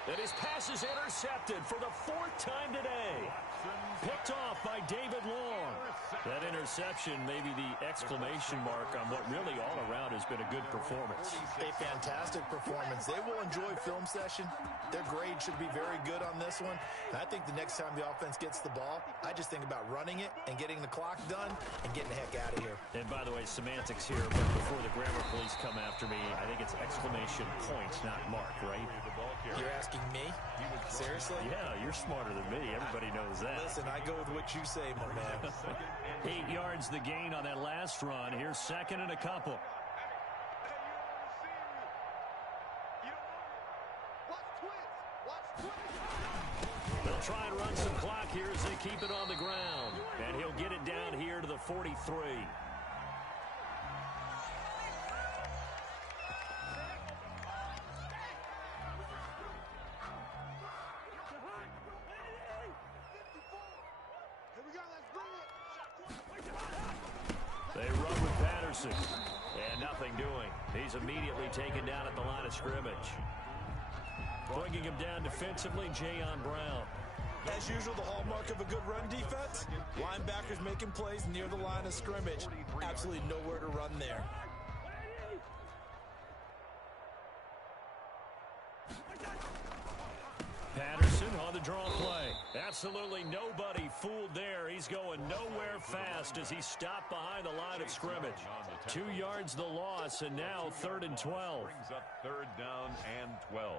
And his pass is intercepted for the 4th time today. Picked off by David Long. That interception may be the exclamation mark on what really all around has been a good performance. A fantastic performance. They will enjoy film session. Their grade should be very good on this one. And I think the next time the offense gets the ball, I just think about running it and getting the clock done and getting the heck out of here. And by the way, semantics here, but before the grammar police come after me, I think it's exclamation point, not mark, right? You're asking me? Seriously? Yeah, you're smarter than me. Everybody knows that. Listen, I go with what you say, my man. 8 yards the gain on that last run. Here's 2nd and a couple. They'll try and run some clock here as they keep it on the ground. And he'll get it down here to the 43. They run with Patterson. And nothing doing. He's immediately taken down at the line of scrimmage. Bringing him down defensively, Jayon Brown. As usual, the hallmark of a good run defense, linebackers making plays near the line of scrimmage. Absolutely nowhere to run there. Patterson on the draw play. Absolutely nobody fooled there. He's going nowhere fast as he stopped behind the line of scrimmage. 2 yards the loss, and now 3rd and 12. Brings up 3rd down and 12.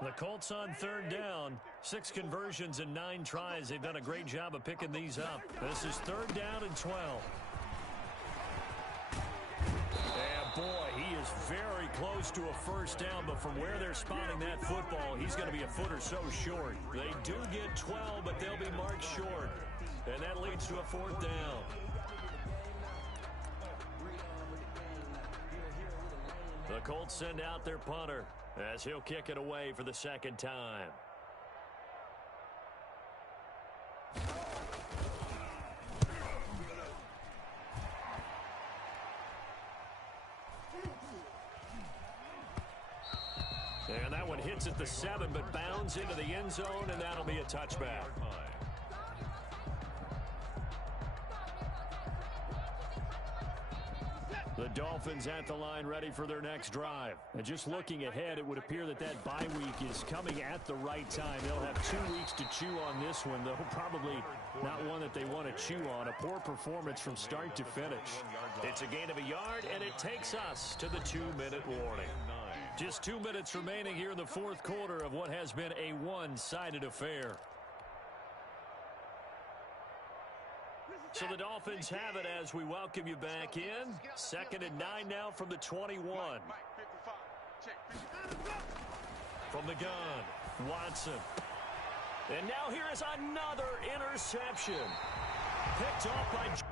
The Colts on third down. 6 conversions and 9 tries. They've done a great job of picking these up. This is third down and 12. And boy, he is very close to a first down, but from where they're spotting that football, he's going to be a foot or so short. They do get 12, but they'll be marked short. And that leads to a fourth down. The Colts send out their punter as he'll kick it away for the second time. And that one hits at the 7, but bounds into the end zone, and that'll be a touchback. The Dolphins at the line ready for their next drive. And just looking ahead, it would appear that that bye week is coming at the right time. They'll have 2 weeks to chew on this one, though probably not one that they want to chew on. A poor performance from start to finish. It's a gain of a yard, and it takes us to the 2-minute warning. Just 2 minutes remaining here in the fourth quarter of what has been a one-sided affair. So the Dolphins have it as we welcome you back in. 2nd and 9 now from the 21. From the gun, Watson. And now here is another interception. Picked off by...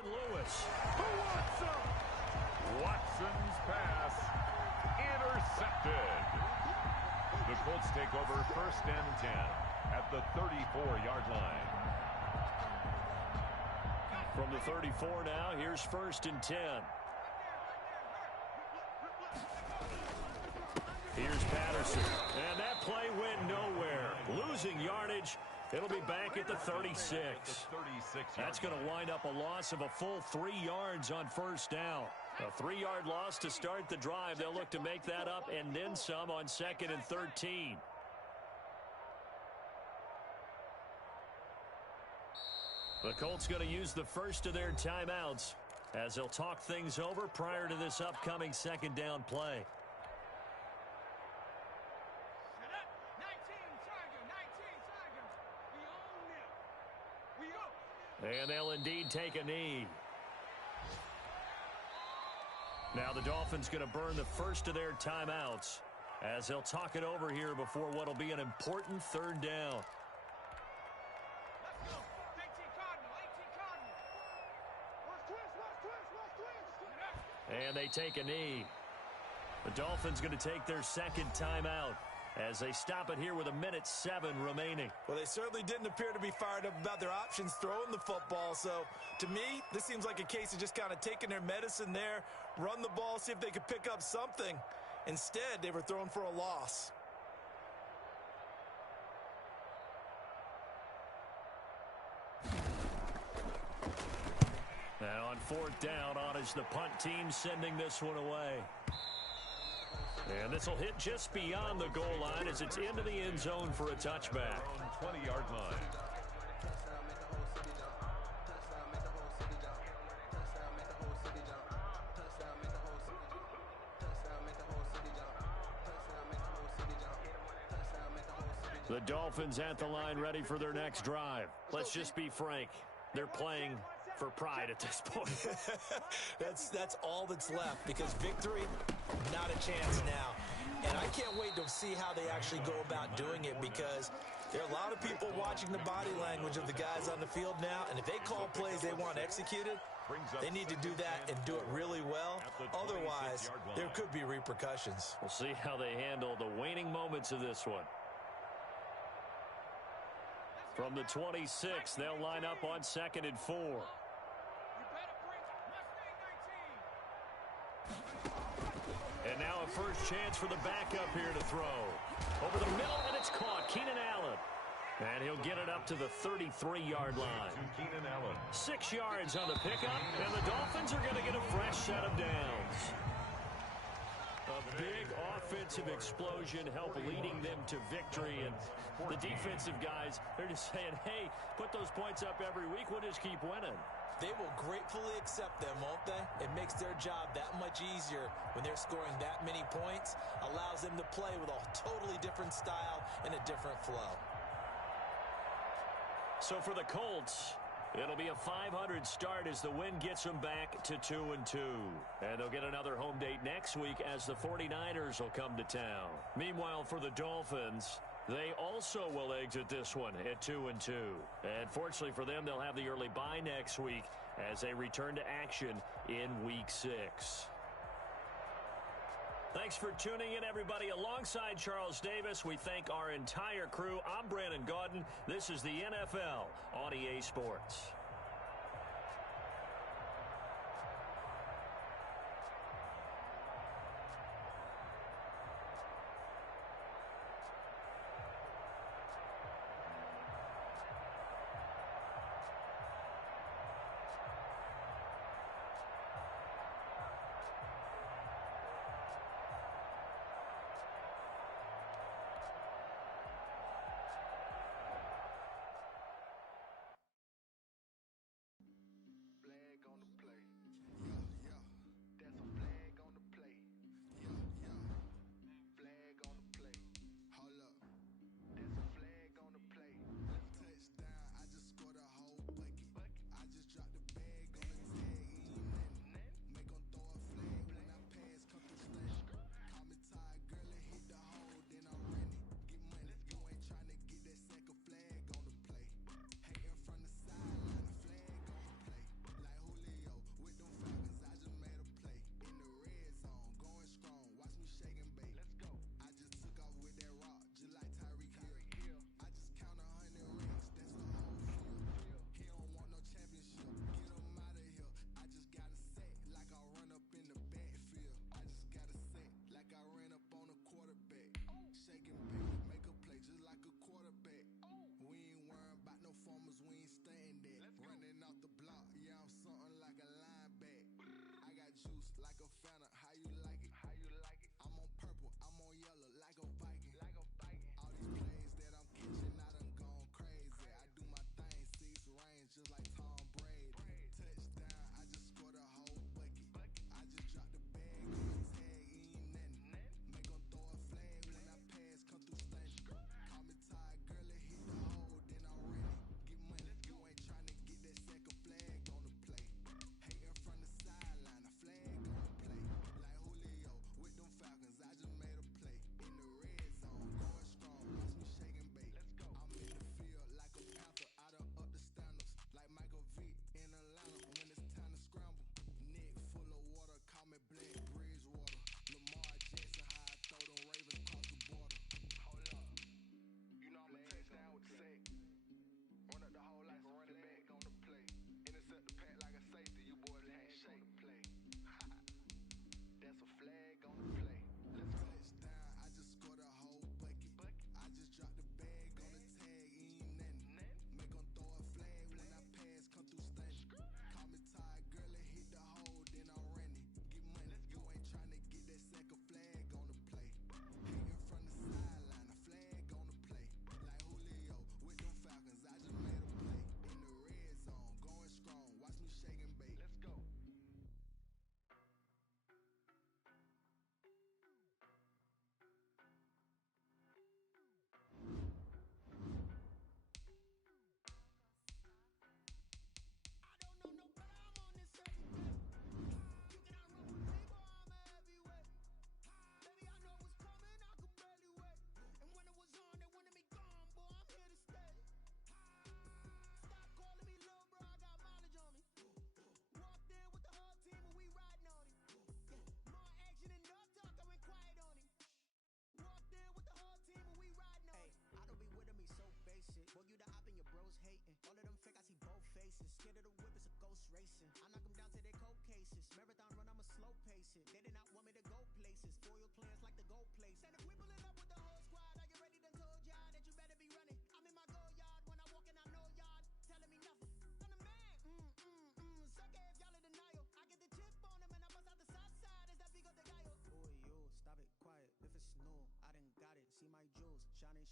Lewis. Who wants some? Watson's pass intercepted. The Colts take over 1st and 10 at the 34-yard line. From the 34 now, here's 1st and 10. Here's Patterson. And that play went nowhere. Losing yardage. It'll be back at the 36. That's going to wind up a loss of a full 3 yards on 1st down. A 3-yard loss to start the drive. They'll look to make that up and then some on 2nd and 13. The Colts going to use the first of their timeouts as they'll talk things over prior to this upcoming 2nd down play. And they'll indeed take a knee. Now the Dolphins going to burn the first of their timeouts as they'll talk it over here before what will be an important 3rd down. And they take a knee. The Dolphins going to take their 2nd timeout as they stop it here with 1:07 remaining. Well, they certainly didn't appear to be fired up about their options throwing the football. So, to me, this seems like a case of just kind of taking their medicine there, run the ball, see if they could pick up something. Instead, they were throwing for a loss. Now on 4th down, on is the punt team sending this one away. And this will hit just beyond the goal line as it's into the end zone for a touchback. 20-yard line. The Dolphins at the line ready for their next drive. Let's just be frank. They're playing for pride at this point. That's all that's left because victory, not a chance now. And I can't wait to see how they actually go about doing it because there are a lot of people watching the body language of the guys on the field now. And if they call plays they want executed, they need to do that and do it really well. Otherwise, there could be repercussions. We'll see how they handle the waning moments of this one. From the 26, they'll line up on 2nd and 4. And now a first chance for the backup here to throw. Over the middle, and it's caught. Keenan Allen. And he'll get it up to the 33-yard line. 6 yards on the pickup, and the Dolphins are going to get a fresh set of downs. A big offensive explosion helped leading them to victory. And the defensive guys, they're just saying, hey, put those points up every week. We'll just keep winning. They will gratefully accept them, won't they? It makes their job that much easier when they're scoring that many points. Allows them to play with a totally different style and a different flow. So for the Colts, it'll be a 500 start as the win gets them back to 2-2. And they'll get another home date next week as the 49ers will come to town. Meanwhile, for the Dolphins, they also will exit this one at 2-2. And fortunately for them, they'll have the early bye next week as they return to action in Week 6. Thanks for tuning in, everybody. Alongside Charles Davis, we thank our entire crew. I'm Brandon Gaudin. This is the NFL on EA Sports.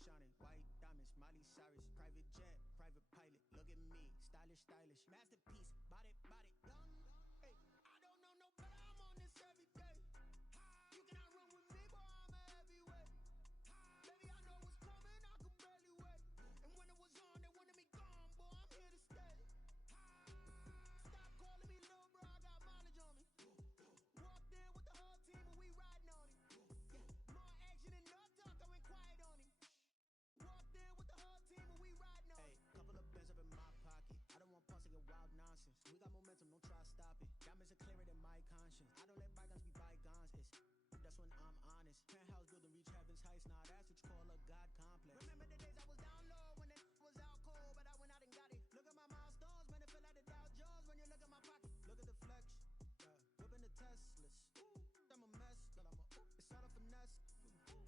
shining, white diamonds, Miley Cyrus, private jet, private pilot. Look at me, stylish, stylish, masterpiece, body, body, young. Hey, I don't know no better. I'm on this every day. You cannot run with me, boy. I'm a heavyweight. Baby, I know what's coming. I could barely wait. And when it was on, they wanted me gone, boy. I'm here to stay. Stop calling me little bro. I got mileage on me. Walked in with the whole team and we riding on it. More action and no talk. I went quiet on him. Walked in with the whole team and we riding on it. Hey, couple of bands up in my pocket. I don't want pause to get wild nonsense. We got momentum, don't try to stop it. Diamonds are clearer than my conscience. I don't let bygones be bygones. It's that's when I'm honest. Penthouse building, reach heaven's heights. Now that's what you call a God complex. Remember the days I was down low when it was out cold, but I went out and got it. Look at my milestones, man, it feel like the Dow Jones when you look at my pocket. Look at the flex, whipping the Teslas. I'm a mess, but it's all a finesse. Boy,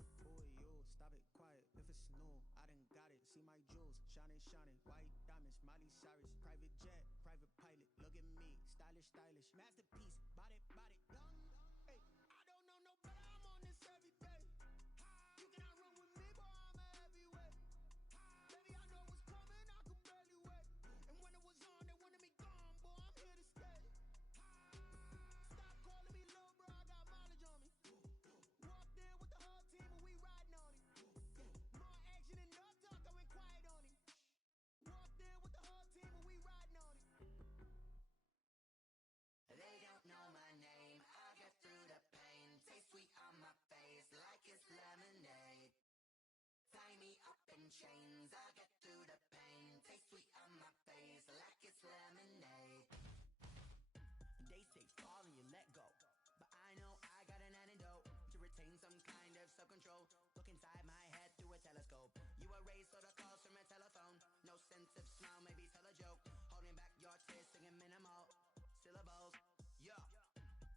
you stop it, quiet. If it's new, I done got it. See my jewels, shining, shining, white diamonds, Miley Cyrus, private jet, private pilot. Look at me, stylish, stylish, masterpiece, body, body, young. Hey, I don't know no better. I'm on this every day. You cannot run with me, boy. I'm a heavyweight. Baby, I know what's coming. I could barely wait. And when it was on, they wanted me gone, boy. I'm here to stay. Stop calling me little bro. I got mileage on me. Walked in with the whole team and we riding on it. More action and no talk. I went quiet on him. Walked in with the whole team and we riding on it. They don't know my name, I get through the pain. Taste sweet on my face like it's lemonade. Tie me up in chains, I get through the pain. Taste sweet on my face like it's lemonade. They say fall and you let go, but I know I got an antidote to retain some kind of self-control. Look inside my head through a telescope. You erase all the calls from a telephone. No sense of smile, maybe tell a joke. Holding back your tears, singing minimal syllables. Yeah,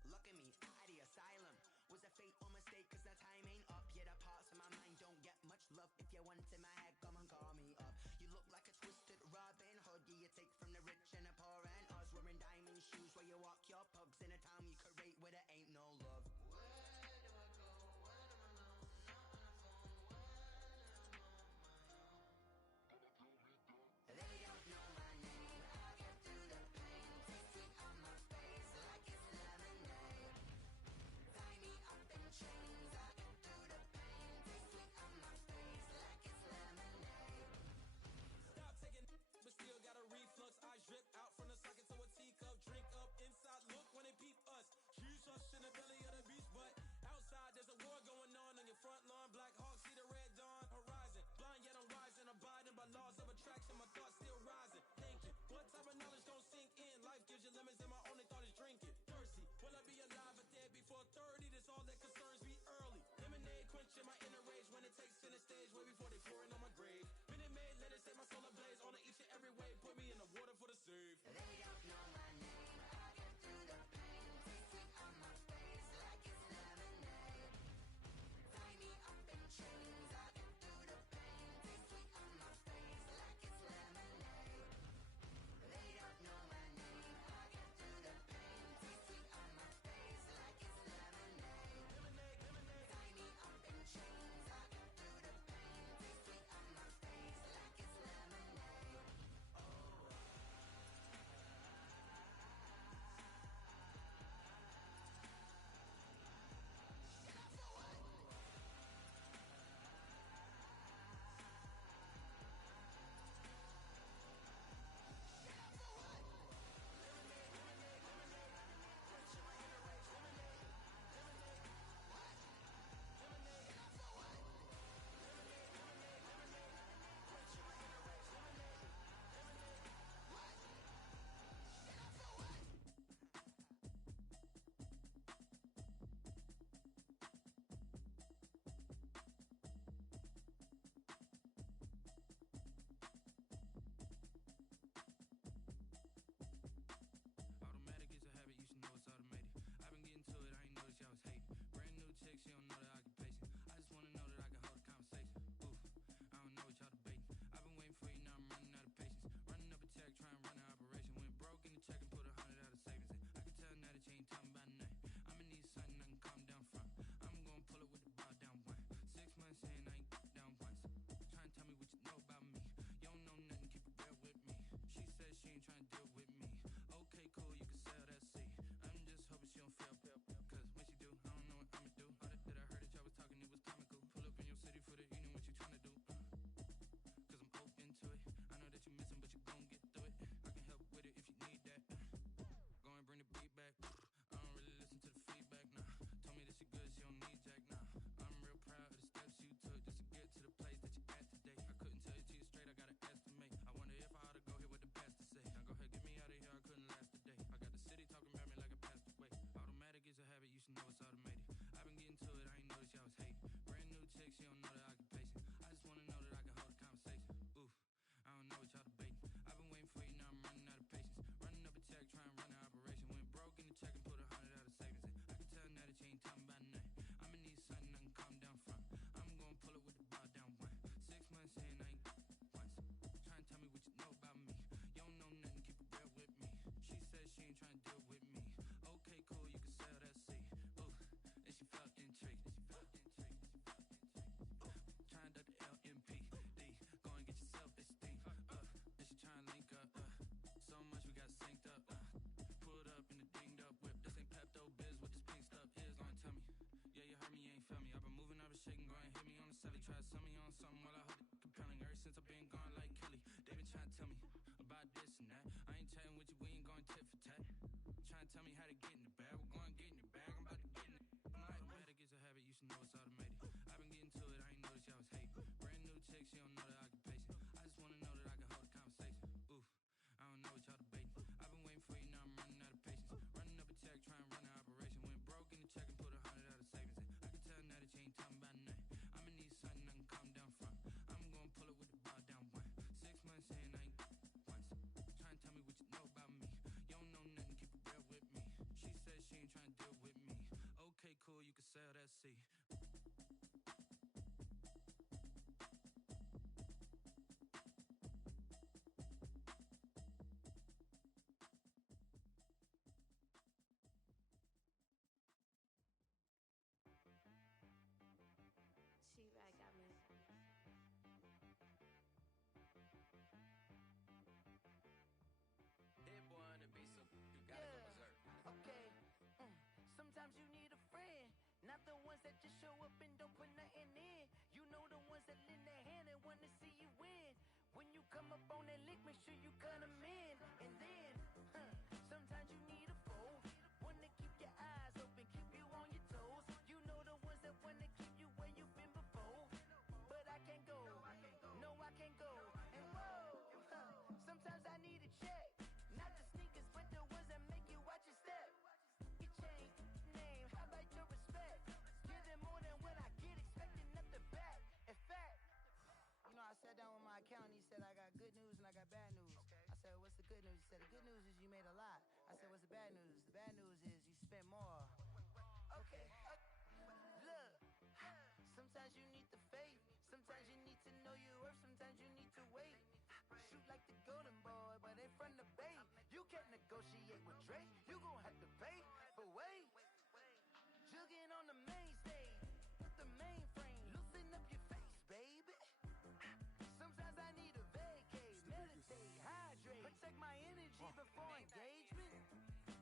look at me, at the asylum. Was a fate or mistake, cause the time ain't up. Yeah, the parts of my mind don't get much love. If you want in my head, come and call me up. You look like a twisted Robin Hood. Yeah, you take from the rich and the poor and us. Wearing diamond shoes where you walk your pugs in a town you could rate where there ain't no love. Where do I go when I'm alone? Not on the phone when I'm on my LLC. She-Rag got me. Hit boy on the beat, so you gotta go berserk. Okay. Sometimes you need a friend, not the ones that just show up and don't put nothing in. You know the ones that lend their hand and want to see you win. When you come up on that lick, make sure you cut them in. And then, sometimes you need a foe, one to keep your eyes open, keep you on your toes. You know the ones that want to keep you where you've been before. But I can't go, no I can't go. And whoa, sometimes I need a check, not the sneakers, but the ones that make you watch your step. Your chain, name, how about your respect? Give them more than what I get, expecting nothing back. In fact, you know, I sat down with my accountant, he said I got good news and I got bad news. I said, what's the good news? He said, the good news is you made a lot. I said, what's the bad news? The bad news is you spent more. Okay, look, sometimes you need the faith, sometimes you need to know your worth, sometimes you need to wait. Shoot like the golden boy, but in front of bait. You can't negotiate with Drake, you gon' have to pay. But wait, jugging on the main stage with the mainframe, loosen up your face, baby. Sometimes I need a vacate, meditate, hydrate, protect my energy before engagement.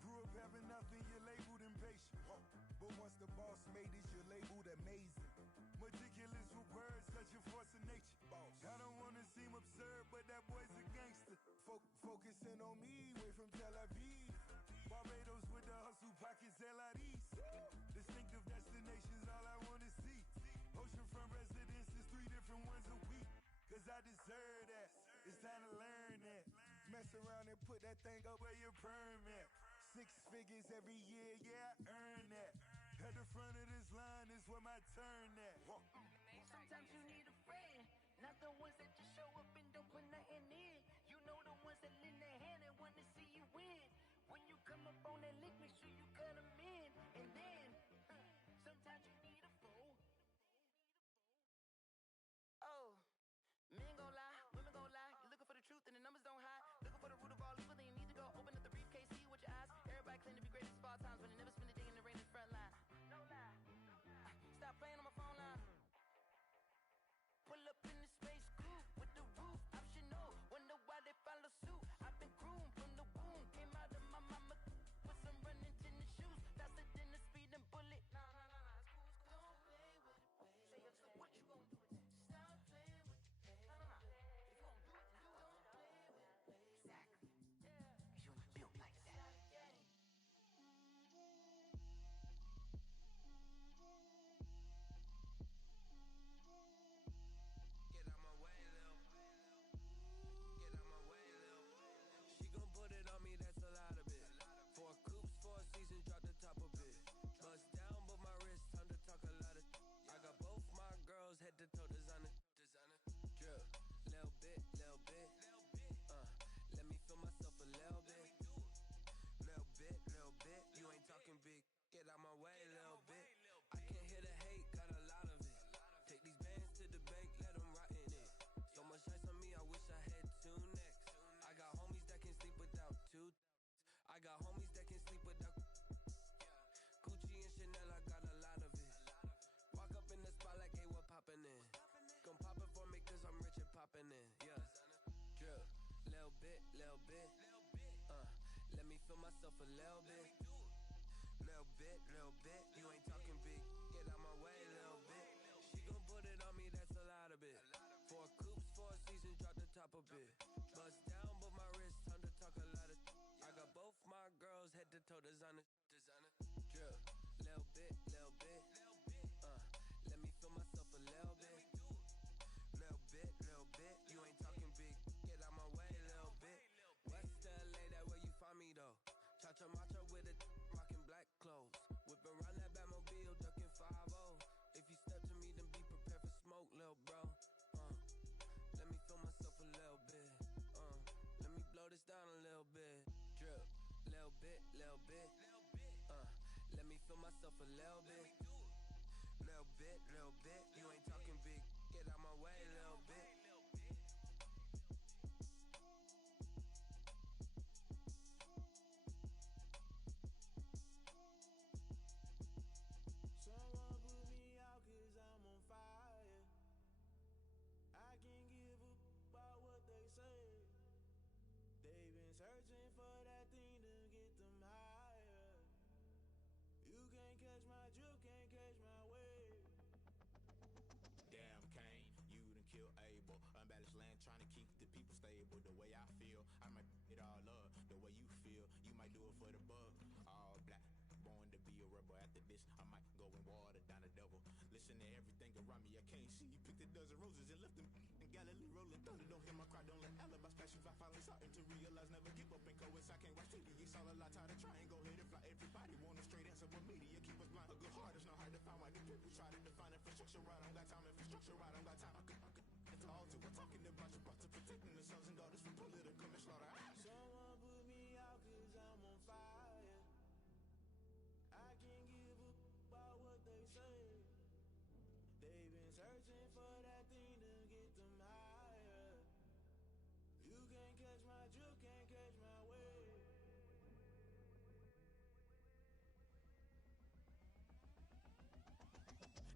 Grew up having nothing, you're labeled impatient. But once the boss made it, you're labeled amazing. Meticulous with words, such a force of nature. I don't wanna seem absurd, but that boy's a gangster. Focusing on me, way from Tel Aviv. Barbados with the hustle pockets, LIDs. Distinctive destinations, all I wanna see. Oceanfront residences, 3 different ones a week. Cause I deserve that, it's time to learn that. Mess around and put that thing up where your perm at. 6 figures every year, yeah, I earn that. At the front of this line is where my turn at. Sometimes you need a friend, not the ones that just show up and don't put nothing in. You know the ones that lend their hand and want to see you win. When you come up on that lick, make sure you cut them in. And then, sometimes you need a foe. Oh, men gon' lie, women gon' lie. You're looking for the truth and the numbers don't hide. Looking for the root of all evil, then you need to go open up the briefcase, see with your eyes. Everybody claim to be greatest of all times, but they never spend a day in the rain in the front line. No lie. Stop playing on my phone line. Pull up in the space coupe with the roof optional. Wonder why they follow suit. I've been groomed from the womb. Came out of my mama with some running tennis shoes. Faster than the speeding bullet. Nah, it's cool. Don't play with it, baby. Say so what you gon' do? Stop playing with it, baby. Nah. If you gon' do it, then don't play with it, baby. Exactly. Yeah. Cause you was built like that. Get out my way, Lil. Get out my way, Lil. She gon' put it on me, that's a lot of it. 4 coops, 4 seasons, drop the top a bit. Bust down, but my wrist, time to talk a lot of. I got both my girls, head to toe designer. Drip, little bit, little bit. Let me feel myself a little bit. Little bit, little bit. You ain't talking big. Get out my way, little bit. I can't hear the hate, got a lot of it. Take these bands to the bank, let them rot in it. So much ice on me, I wish I had 2 necks. I got homies that can sleep without 2. I got homies that can sleep without. Gucci and Chanel, I got a lot of it. Walk up in the spot like, hey, what poppin' in? Gon' pop it for me cause I'm rich and poppin' in. Yeah. Drip, little bit, little bit. Let me feel myself a little bit. Little bit, little bit. You ain't talking big. Get out my way, little bit. She gon' put it on me, that's a lot of it. 4 coops, 4 seasons, drop the top a bit. Bust down, but my wrist, time to talk a lot of. I got both my girls, head to toe designer. Drip, little bit, little bit. Let me feel myself a little bit. Little bit, little bit. You ain't talking big. Get out my way, little bit. West LA, that where you find me though. Cha-cha matcha with a rockin' black clothes. Whip around that Batmobile, ducking 5-0. If you step to me, then be prepared for smoke, lil' bro. Let me feel myself a little bit. Let me blow this down a little bit. Drip, little bit, little bit. Let me feel myself a little bit. my way, little bit. Someone put me out 'cause I'm on fire. I can't give a about what they say. They've been searching for that thing to get them higher. You can't catch my drift, can't catch my wave. Damn, Kane, you done killed Abel. Unbalanced land trying to keep the people stable. The way I feel, I might it all up. The way you feel, you might do it for the bug. All black, born to be a rebel. After this, I might go and water down the devil. Listen to everything around me, I can't see. Picked a dozen roses and left them in Galilee rolling thunder. Don't hear my cry, don't let alibis pass you. I finally starting to realize, never give up and go. I can't watch TV, it's all a lot. Tired of trying, go ahead and fly. Everybody want a straight answer, but media keep us blind. A good heart is not hard to find. Why the people try to define infrastructure right? I don't got time, infrastructure right, I don't got time. I could it's all to we're talking about you, about to protecting the sons and daughters from political slaughter. Someone put me out 'cause I'm on fire. I can't give a about what they say. They've been searching for that thing to get them higher. You can't catch my drift, can't catch my wave.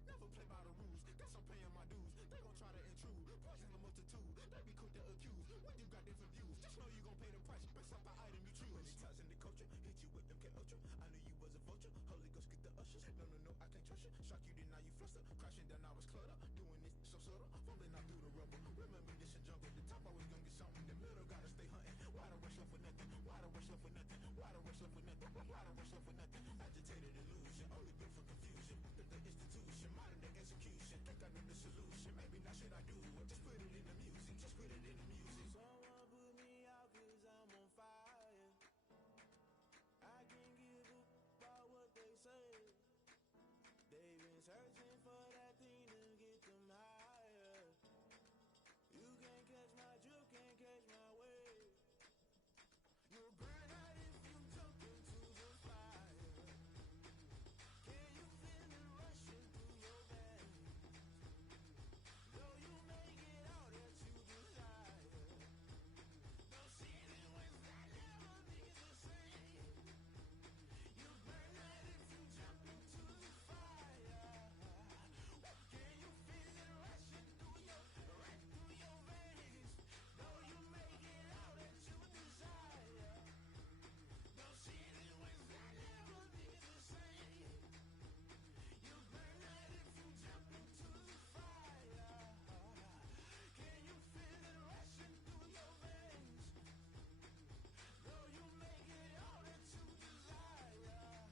Never play by the rules, guess I'm paying my dues. They gon' try to intrude, poison the multitude. They be quick to accuse when you got different views. Just know you gon' pay the price based off the item you choose. Many times in the culture, hit you with MK Ultra. I knew you was a vulture, Holy Ghost get the ushers. No, I can't trust you. Shock you, then now you fluster. Crashing down, I was cluttered. Doing this so subtle, fumbling out through the rubble. Remember this in jungle, the top always gonna get something. The middle gotta stay hunting. Why the rush left for nothing? Why the rush left for nothing? Why the rush left for nothing? Why the rush left for nothing? Agitated illusion, only built for confusion. The institution, modern day execution. Think I know the solution. Maybe not should I do it? Just put it in the music. Just put it in the music. Someone put me out 'cause I'm on fire. I can't give a about what they say. They've been searching for that thing to get them higher. You can't catch my drift, can't catch my wave. You'll burn out if you jump into the fire. Can you feel it rushing through your veins? Though you make it all that you desire. No ceiling wins that never be the same. You burn out if you jump into the fire. Can you feel it rushing through right through your veins? Though you make it all that you desire. No ceiling wins that never be the same. You burn out if you jump into the fire. Can you feel it rushing through your veins? Though you make it all that you desire.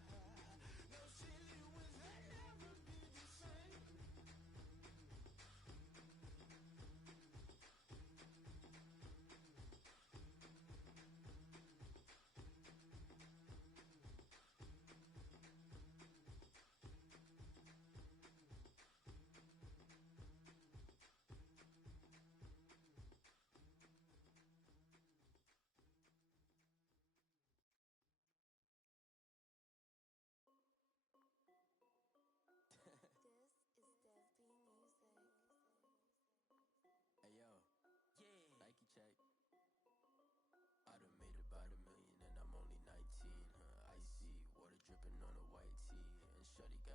No silly wins that never be the same. This is Dev B Music. Hey yo, yeah, Nike check. I done made about $1 million and I'm only 19. Icy water dripping on a white tee, and Shorty got